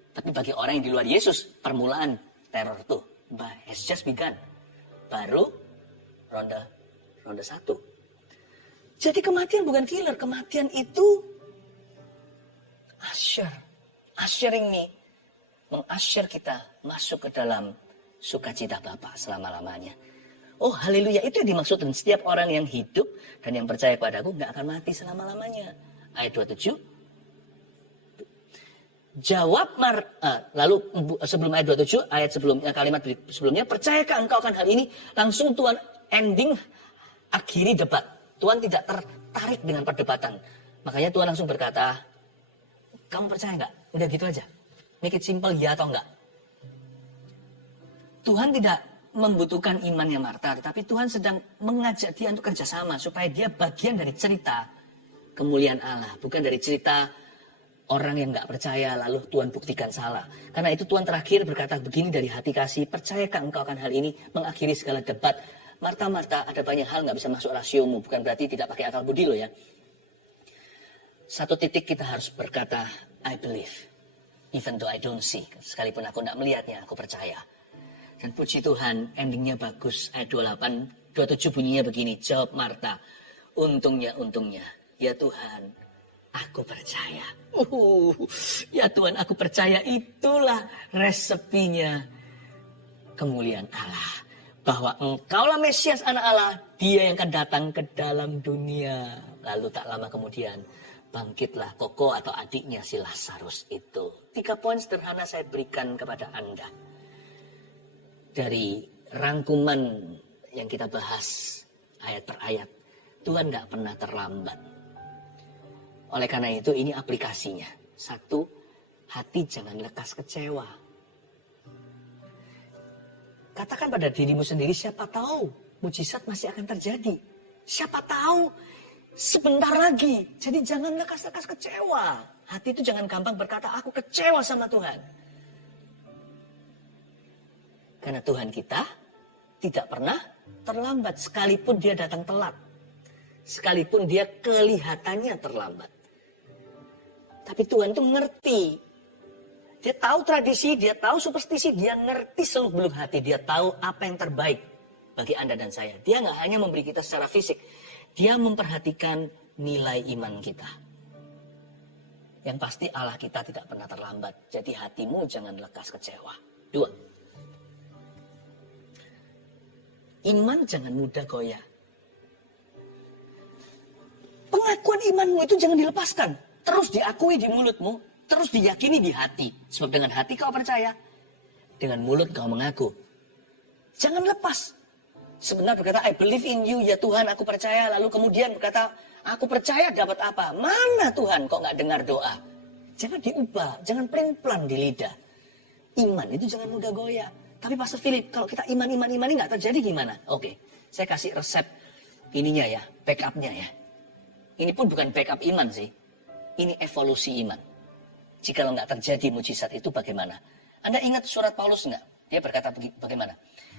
Tapi bagi orang yang di luar Yesus, permulaan teror itu has just begun. Baru ronde 1. Jadi kematian bukan killer, kematian itu usher. Ushering nih, meng-usher kita masuk ke dalam sukacita Bapa selama-lamanya. Oh haleluya, itu yang dimaksud. Dan setiap orang yang hidup dan yang percaya padaku gak akan mati selama-lamanya. Ayat 27. Lalu sebelum ayat 27, ayat sebelumnya, kalimat sebelumnya, percayakah engkau akan hal ini? Langsung Tuhan ending, akhiri debat. Tuhan tidak tertarik dengan perdebatan. Makanya Tuhan langsung berkata, kamu percaya nggak? Udah gitu aja. Make it simple, ya atau enggak. Tuhan tidak membutuhkan imannya Marta, tetapi Tuhan sedang mengajak dia untuk kerjasama supaya dia bagian dari cerita kemuliaan Allah, bukan dari cerita orang yang nggak percaya lalu Tuhan buktikan salah. Karena itu Tuhan terakhir berkata begini dari hati kasih, percayakah engkau akan hal ini? Mengakhiri segala debat. Marta, ada banyak hal nggak bisa masuk rasiomu, bukan berarti tidak pakai akal budi loh ya. Satu titik kita harus berkata, I believe, even though I don't see. Sekalipun aku tidak melihatnya, aku percaya. Dan puji Tuhan, endingnya bagus. Ayat 28, 27 bunyinya begini. Jawab Marta, untungnya, ya Tuhan, aku percaya. Ya Tuhan, aku percaya, itulah resepinya kemuliaan Allah. Bahwa engkaulah Mesias anak Allah, dia yang akan datang ke dalam dunia. Lalu tak lama kemudian, bangkitlah Koko atau adiknya si Lazarus itu. 3 poin sederhana saya berikan kepada Anda. Dari rangkuman yang kita bahas ayat per ayat, Tuhan gak pernah terlambat. Oleh karena itu ini aplikasinya. 1, hati jangan lekas kecewa. Katakan pada dirimu sendiri, siapa tahu mujizat masih akan terjadi. Siapa tahu sebentar lagi. Jadi jangan lekas-lekas kecewa. Hati itu jangan gampang berkata, aku kecewa sama Tuhan. Karena Tuhan kita tidak pernah terlambat. Sekalipun dia datang telat. Sekalipun dia kelihatannya terlambat. Tapi Tuhan itu ngerti. Dia tahu tradisi, dia tahu superstisi, dia ngerti seluk-beluk hati. Dia tahu apa yang terbaik bagi Anda dan saya. Dia gak hanya memberi kita secara fisik. Dia memperhatikan nilai iman kita. Yang pasti Allah kita tidak pernah terlambat. Jadi hatimu jangan lekas kecewa. 2. Iman jangan mudah goyah. Pengakuan imanmu itu jangan dilepaskan. Terus diakui di mulutmu, terus diyakini di hati. Sebab dengan hati kau percaya, dengan mulut kau mengaku. Jangan lepas. Sebenarnya berkata, I believe in you, ya Tuhan, aku percaya. Lalu kemudian berkata, aku percaya dapat apa? Mana Tuhan kok gak dengar doa? Jangan diubah, jangan pelin-pelan di lidah. Iman itu jangan mudah goyah. Tapi Pastor Philip, kalau kita iman ini gak terjadi gimana? Oke, saya kasih resep ininya ya, backupnya ya. Ini pun bukan backup iman sih. Ini evolusi iman. Jika nggak terjadi mujizat itu bagaimana? Anda ingat surat Paulus nggak? Dia berkata bagaimana?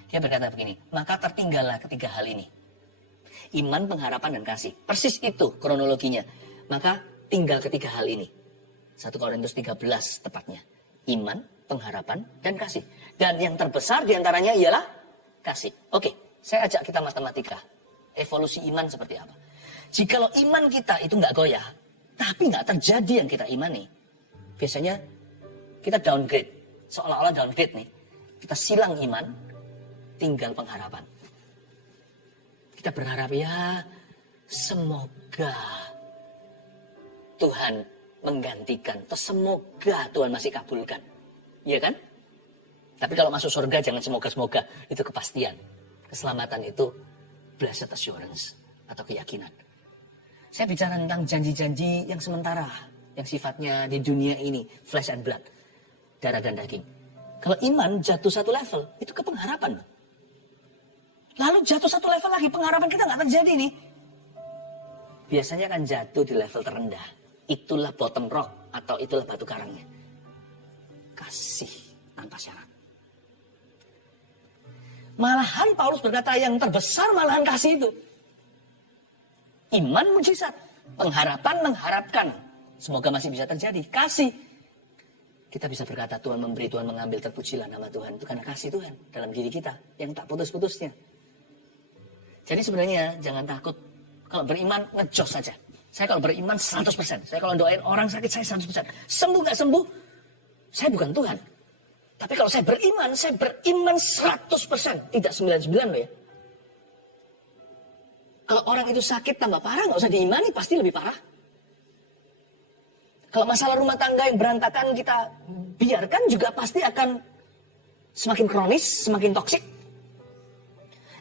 Dia berkata begini, maka tertinggallah ketiga hal ini. Iman, pengharapan, dan kasih. Persis itu kronologinya. Maka tinggal ketiga hal ini. 1 Korintus 13 tepatnya. Iman, pengharapan, dan kasih. Dan yang terbesar diantaranya ialah kasih. Oke, saya ajak kita matematika. Evolusi iman seperti apa? Jikalau iman kita itu nggak goyah, tapi nggak terjadi yang kita imani, biasanya kita downgrade, seolah-olah downgrade nih. Kita silang iman, tinggal pengharapan. Kita berharap ya, semoga Tuhan menggantikan, atau semoga Tuhan masih kabulkan, iya kan? Tapi kalau masuk surga jangan semoga-semoga, itu kepastian. Keselamatan itu blessed assurance atau keyakinan. Saya bicara tentang janji-janji yang sementara, yang sifatnya di dunia ini, flesh and blood, darah dan daging. Kalau iman jatuh satu level, itu ke pengharapan. Lalu jatuh satu level lagi, pengharapan kita nggak terjadi nih. Biasanya akan jatuh di level terendah. Itulah bottom rock atau itulah batu karangnya. Kasih tanpa syarat. Malahan Paulus berkata yang terbesar malahan kasih itu. Iman mujizat, pengharapan mengharapkan. Semoga masih bisa terjadi. Kasih. Kita bisa berkata Tuhan memberi, Tuhan mengambil, terpujilah nama Tuhan. Itu karena kasih Tuhan dalam diri kita yang tak putus-putusnya. Jadi sebenarnya jangan takut. Kalau beriman ngejos saja. Saya kalau beriman 100%. Saya kalau doain orang sakit saya 100%. Sembuh gak sembuh, saya bukan Tuhan. Tapi kalau saya beriman 100%. Tidak 99 loh ya. Kalau orang itu sakit tambah parah, gak usah diimani, pasti lebih parah. Kalau masalah rumah tangga yang berantakan kita biarkan juga pasti akan semakin kronis, semakin toksik.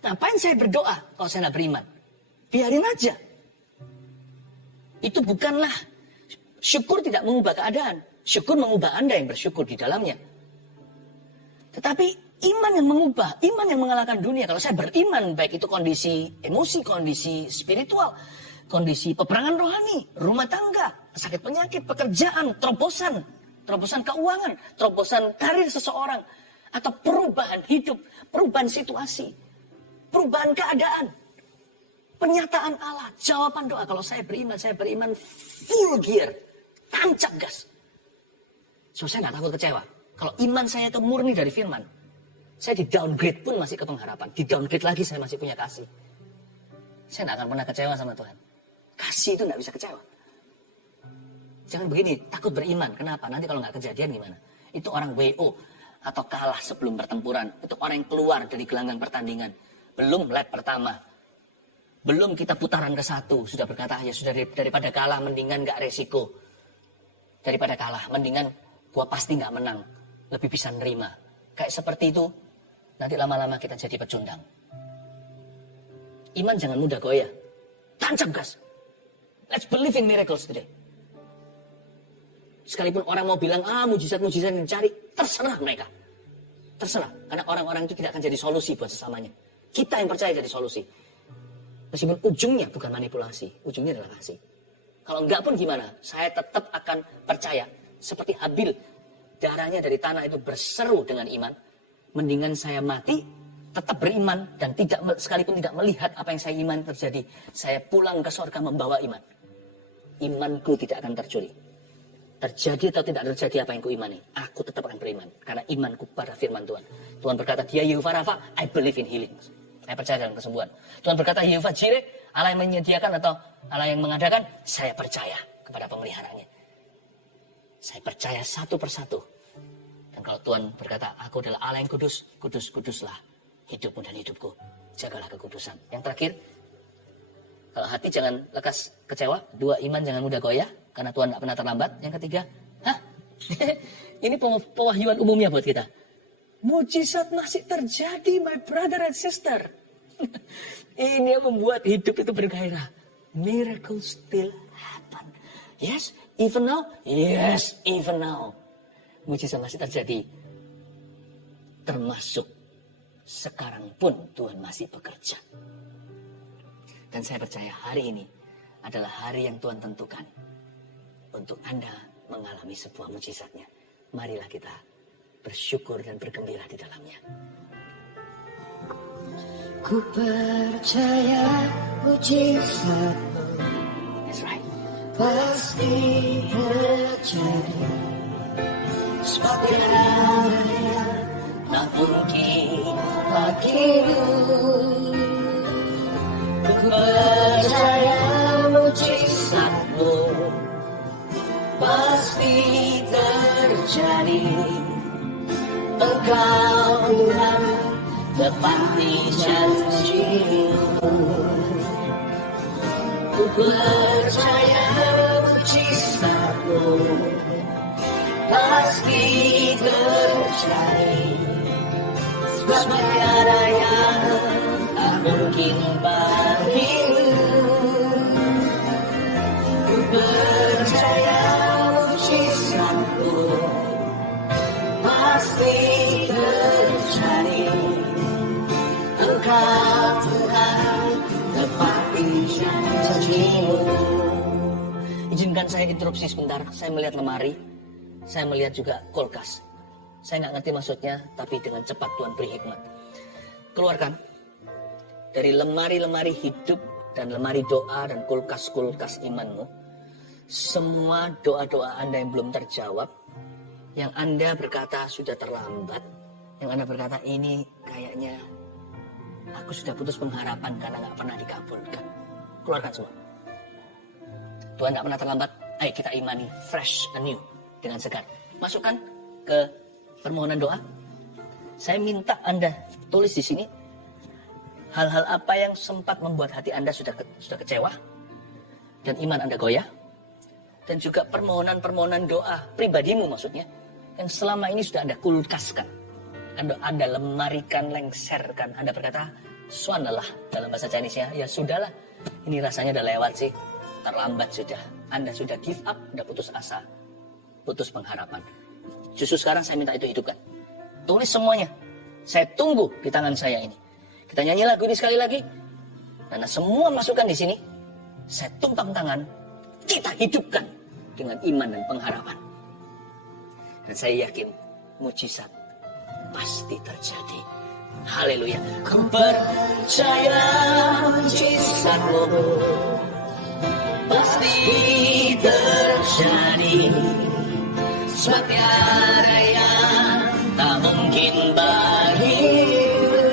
Ngapain saya berdoa kalau saya gak beriman? Biarin aja. Itu bukanlah, syukur tidak mengubah keadaan. Syukur mengubah Anda yang bersyukur di dalamnya. Tetapi iman yang mengubah, iman yang mengalahkan dunia. Kalau saya beriman, baik itu kondisi emosi, kondisi spiritual, kondisi peperangan rohani, rumah tangga, sakit penyakit, pekerjaan, terobosan keuangan, terobosan karir seseorang, atau perubahan hidup, perubahan situasi, perubahan keadaan, penyataan Allah, jawaban doa. Kalau saya beriman full gear, tancap gas. So saya gak takut kecewa. Kalau iman saya itu murni dari firman, saya di downgrade pun masih ke pengharapan. Di downgrade lagi saya masih punya kasih. Saya gak akan pernah kecewa sama Tuhan. Kasih itu gak bisa kecewa. Jangan begini, takut beriman. Kenapa? Nanti kalau gak kejadian gimana? Itu orang WO atau kalah sebelum pertempuran. Itu orang yang keluar dari gelanggang pertandingan. Belum lap pertama. Belum kita putaran ke-1. Sudah berkata, ya sudah daripada kalah mendingan gak resiko. Daripada kalah mendingan gua pasti gak menang. Lebih bisa nerima. Kayak seperti itu, nanti lama-lama kita jadi pecundang. Iman jangan mudah goyah. Tancap gas. Let's believe in miracles today. Sekalipun orang mau bilang, mujizat-mujizat yang dicari, terserah mereka. Terserah. Karena orang-orang itu tidak akan jadi solusi buat sesamanya. Kita yang percaya jadi solusi. Meskipun ujungnya bukan manipulasi. Ujungnya adalah kasih. Kalau enggak pun gimana? Saya tetap akan percaya. Seperti Habil. Darahnya dari tanah itu berseru dengan iman. Mendingan saya mati, tetap beriman. Dan sekalipun tidak melihat apa yang saya iman terjadi. Saya pulang ke surga membawa iman. Imanku tidak akan tercuri. Terjadi atau tidak terjadi apa yang kuimani, aku tetap akan beriman. Karena imanku pada firman Tuhan. Tuhan berkata, dia Yehova Rafa, I believe in healing. Saya percaya dalam kesembuhan. Tuhan berkata, Yehova Jireh, Allah yang menyediakan atau Allah yang mengadakan, saya percaya kepada pemeliharanya. Saya percaya satu persatu. Dan kalau Tuhan berkata, aku adalah Allah yang kudus, kudus-kuduslah hidupmu dan hidupku. Jagalah kekudusan. Yang terakhir, kalau hati jangan lekas kecewa. 2, iman jangan mudah goyah. Karena Tuhan gak pernah terlambat. Yang ketiga, ini pewahyuan umumnya buat kita. Mujizat masih terjadi, my brother and sister. Ini yang membuat hidup itu bergairah. Miracles still happen. Yes, even now. Yes, even now. Mujizat masih terjadi. Termasuk sekarang pun Tuhan masih bekerja. Dan saya percaya hari ini adalah hari yang Tuhan tentukan untuk Anda mengalami sebuah mujizatnya. Marilah kita bersyukur dan bergembira di dalamnya. Ku percaya mujizatmu That's right. pasti terjadi. Sebab tiada yang Tak mungkin bagimu. Ku percaya mujizatmu pasti terjadi. Engkau Tuhan tepati janjimu. Ku percaya mujizatmu pasti terjadi. Sebab tiada yang mungkin bagimu. Ku percaya mujizatmu pasti terjadi. Engkau Tuhan tepati janjimu. Izinkan saya interupsi sebentar. Saya melihat lemari, saya melihat juga kulkas. Saya nggak ngerti maksudnya, tapi dengan cepat Tuhan beri hikmat. Keluarkan dari lemari-lemari hidup dan lemari doa dan kulkas-kulkas imanmu, semua doa-doa Anda yang belum terjawab, yang Anda berkata sudah terlambat, yang Anda berkata ini kayaknya aku sudah putus pengharapan karena nggak pernah dikabulkan. Keluarkan semua. Tuhan nggak pernah terlambat. Ayo kita imani fresh anew dengan segar. Masukkan ke permohonan doa. Saya minta Anda tulis di sini hal-hal apa yang sempat membuat hati Anda sudah kecewa dan iman Anda goyah, dan juga permohonan-permohonan doa pribadimu maksudnya yang selama ini sudah Anda kulkaskan, Anda lemarikan, lengserkan. Anda berkata, "Suanalah" dalam bahasa Chinese ya sudahlah, ini rasanya udah lewat sih, terlambat sudah. Anda sudah give up, udah putus asa, putus pengharapan. Justru sekarang saya minta itu hidupkan. Tulis semuanya. Saya tunggu di tangan saya ini. Kita nyanyi lagu ini sekali lagi. Karena semua masukan di sini, saya tumpang tangan, kita hidupkan dengan iman dan pengharapan. Dan saya yakin mujizat pasti terjadi. Haleluya. Ku percaya mujizatmu pasti terjadi. Sebab tiada yang tak mungkin bagimu.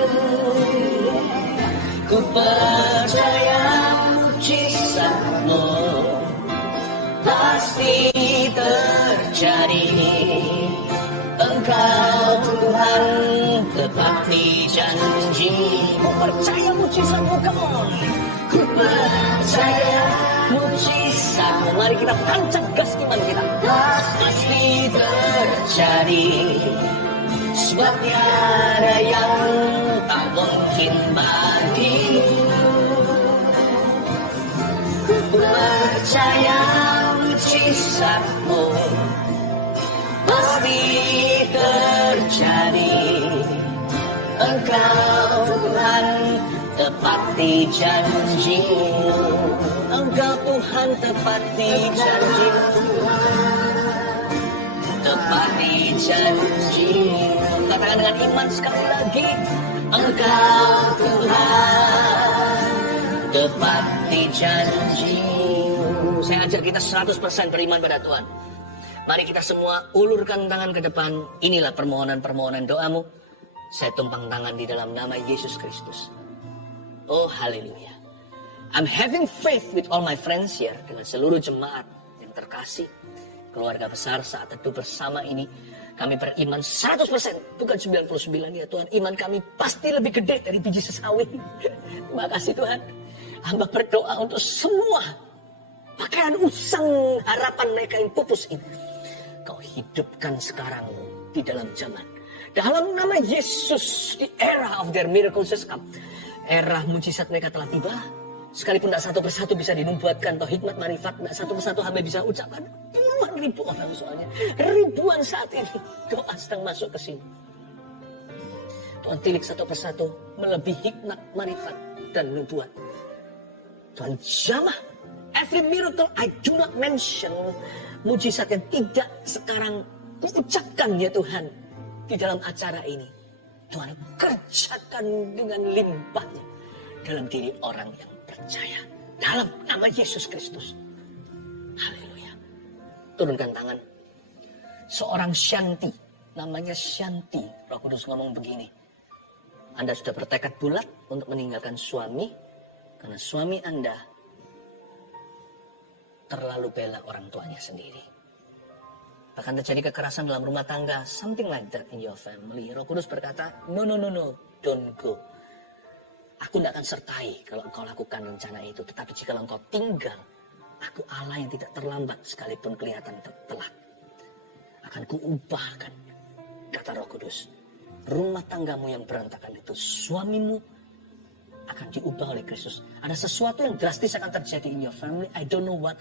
Ku percaya mujizatmu pasti terjadi. Engkau Tuhan tepati janjimu. Percaya mujizatmu, come on. Ku percaya Mujizatmu. Mari kita tancap gas iman kita. pasti terjadi. Sebab tiada yang tak mungkin bagimu. Ku percaya mujizatmu pasti terjadi. Engkau Tuhan tepati janjimu. Engkau Tuhan tepati janjimu. Tepati janjimu. Katakan dengan iman sekali lagi. Engkau Tuhan tepati janjimu. Saya ajak kita 100% beriman pada Tuhan. Mari kita semua ulurkan tangan ke depan. Inilah permohonan-permohonan doamu. Saya tumpang tangan di dalam nama Yesus Kristus. Oh haleluya. I'm having faith with all my friends here. Dengan seluruh jemaat yang terkasih. Keluarga besar saat teduh bersama ini. Kami beriman 100%. Bukan 99 ya Tuhan. Iman kami pasti lebih gede dari biji sesawi. Terima kasih Tuhan. Hamba berdoa untuk semua pakaian usang harapan mereka yang pupus ini. Kau hidupkan sekarang di dalam zaman. Dalam nama Yesus, the era of their miracles has come. Era mujizat mereka telah tiba. Sekalipun tidak satu persatu bisa dinubuatkan atau hikmat marifat, tidak satu persatu hamba bisa ucapkan. Puluhan ribu orang soalnya. Ribuan saat ini doa sedang masuk ke sini. Tuhan tilik satu persatu melebihi hikmat marifat dan nubuat. Tuhan jamah every miracle I do not mention. Mujizat yang tidak sekarang kuucapkan ya Tuhan. Di dalam acara ini. Tuhan kerjakan dengan limpahnya. Dalam diri orang yang percaya. Dalam nama Yesus Kristus. Haleluya. Turunkan tangan. Seorang Shanti. Namanya Shanti. Roh Kudus ngomong begini. Anda sudah bertekad bulat untuk meninggalkan suami. Karena suami Anda terlalu bela orang tuanya sendiri. Bahkan terjadi kekerasan dalam rumah tangga. Something like that in your family. Roh Kudus berkata, no, don't go. Aku tidak akan sertai kalau engkau lakukan rencana itu. Tetapi jika engkau tinggal, aku Allah yang tidak terlambat sekalipun kelihatan telat. Akan kuubahkan, kata Roh Kudus. Rumah tanggamu yang berantakan itu, suamimu akan diubah oleh Kristus. Ada sesuatu yang drastis akan terjadi in your family. I don't know what.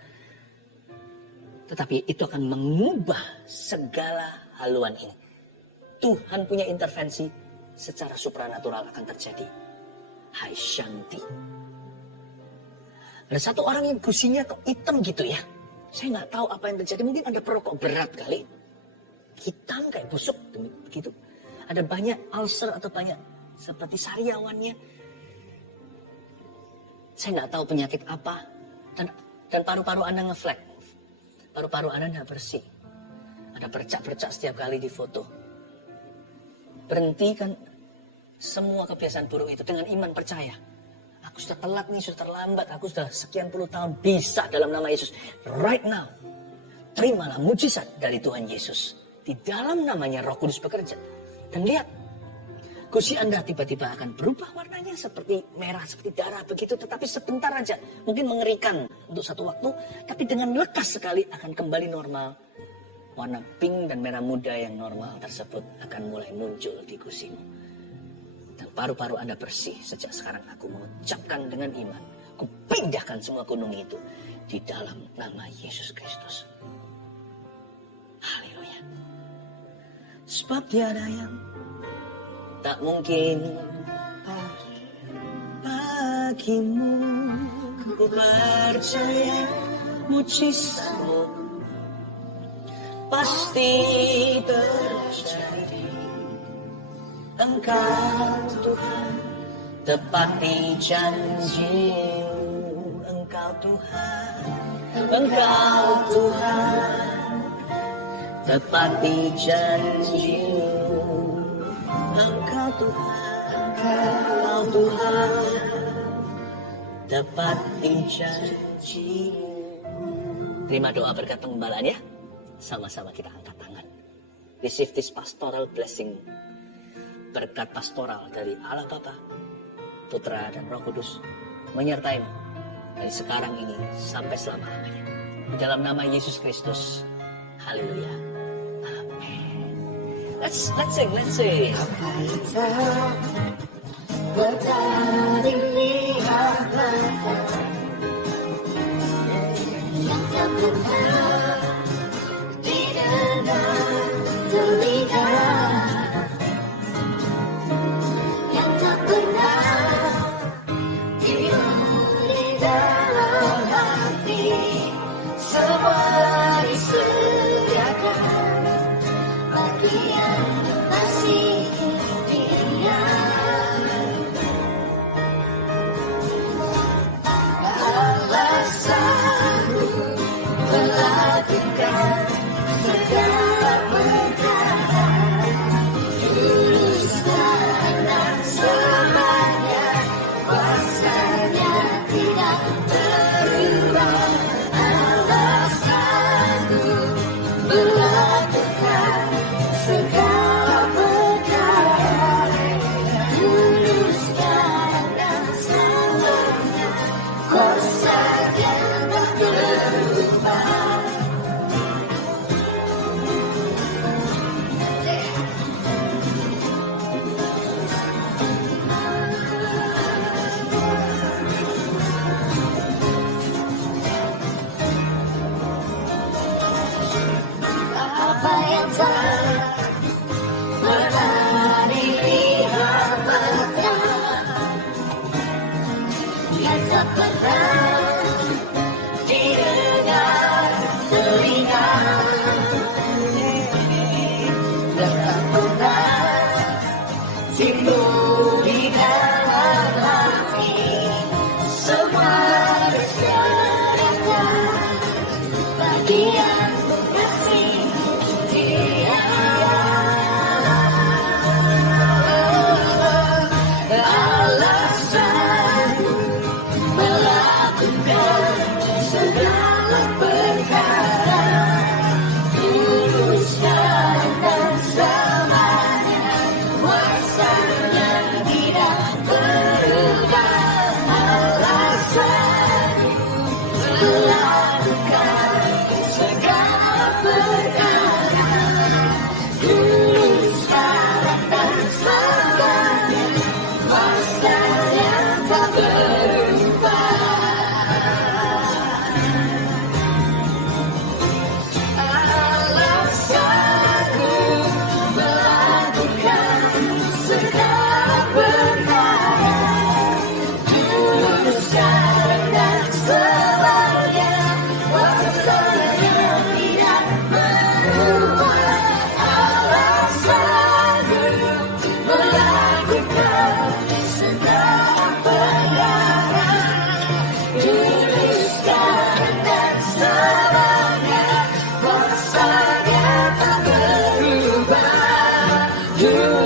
Tetapi itu akan mengubah segala haluan ini. Tuhan punya intervensi secara supranatural akan terjadi. Hai Shanti. Ada satu orang yang gusinya kok hitam gitu ya. Saya nggak tahu apa yang terjadi. Mungkin ada perokok berat kali. Hitam kayak busuk begitu. Ada banyak ulcer atau banyak seperti sariawannya. Saya nggak tahu penyakit apa. Dan paru-paru Anda ngeflek. Paru-paru Anda nggak bersih. Ada bercak-bercak setiap kali di foto. Berhentikan semua kebiasaan buruk itu dengan iman percaya. Aku sudah telat nih, sudah terlambat. Aku sudah sekian puluh tahun. Bisa dalam nama Yesus. Right now. Terimalah mujizat dari Tuhan Yesus. Di dalam namanya Roh Kudus bekerja. Dan lihat. Gusi Anda tiba-tiba akan berubah warnanya seperti merah, seperti darah begitu. Tetapi sebentar aja. Mungkin mengerikan untuk satu waktu. Tapi dengan lekas sekali akan kembali normal. Warna pink dan merah muda yang normal tersebut akan mulai muncul di gusimu. Dan paru-paru Anda bersih. Sejak sekarang aku mengucapkan dengan iman. Ku pindahkan semua gunung itu di dalam nama Yesus Kristus. Haleluya. Sebab tiada yang tak mungkin bagimu. Ku percaya mujizatmu pasti terjadi. Engkau Tuhan tepati janji-Mu. Engkau Tuhan tepati janji-Mu. Engkau Tuhan tepati janji-Mu. Terima doa berkat penggembalaan ya. Sama-sama kita angkat tangan. Receive this pastoral blessing. Berkat pastoral dari Allah Bapa, Putra dan Roh Kudus menyertaimu dari sekarang ini sampai selama-lamanya. Di dalam nama Yesus Kristus. Haleluya. Amin. Let's sing. Berdari lihat mata yang tak pernah didengar telinga, yang tak pernah timbul di dalam hati, semua disediakan bagi yang masih Dia. Alasanmu melakukan segala perkara, tuluskan dan selamanya, kuasanya tidak berubah. Alasanmu melakukan segala perkara, tuluskan dan selamanya, kuasanya tak berubah. Apa yang tak pernah dilihat mata, yang tak pernah didengar telinga, dan tak pernah timbul di dalam hati, semua disediakan bagi yang kasih Dia. Alasanmu melakukan segala perkara, tuluskan dan selamanya, kuasanya tidak berubah. Alasanmu melakukan segala perkara, tuluskan dan selamanya, kuasanya tak alasanku melakukan segala perkara, dulu, sekarang, dan selamanya. Kuasanya tidak berubah, alasanku melakukan segala perkara, dulu, sekarang, dan selamanya. Kuasanya tak berubah, dulu,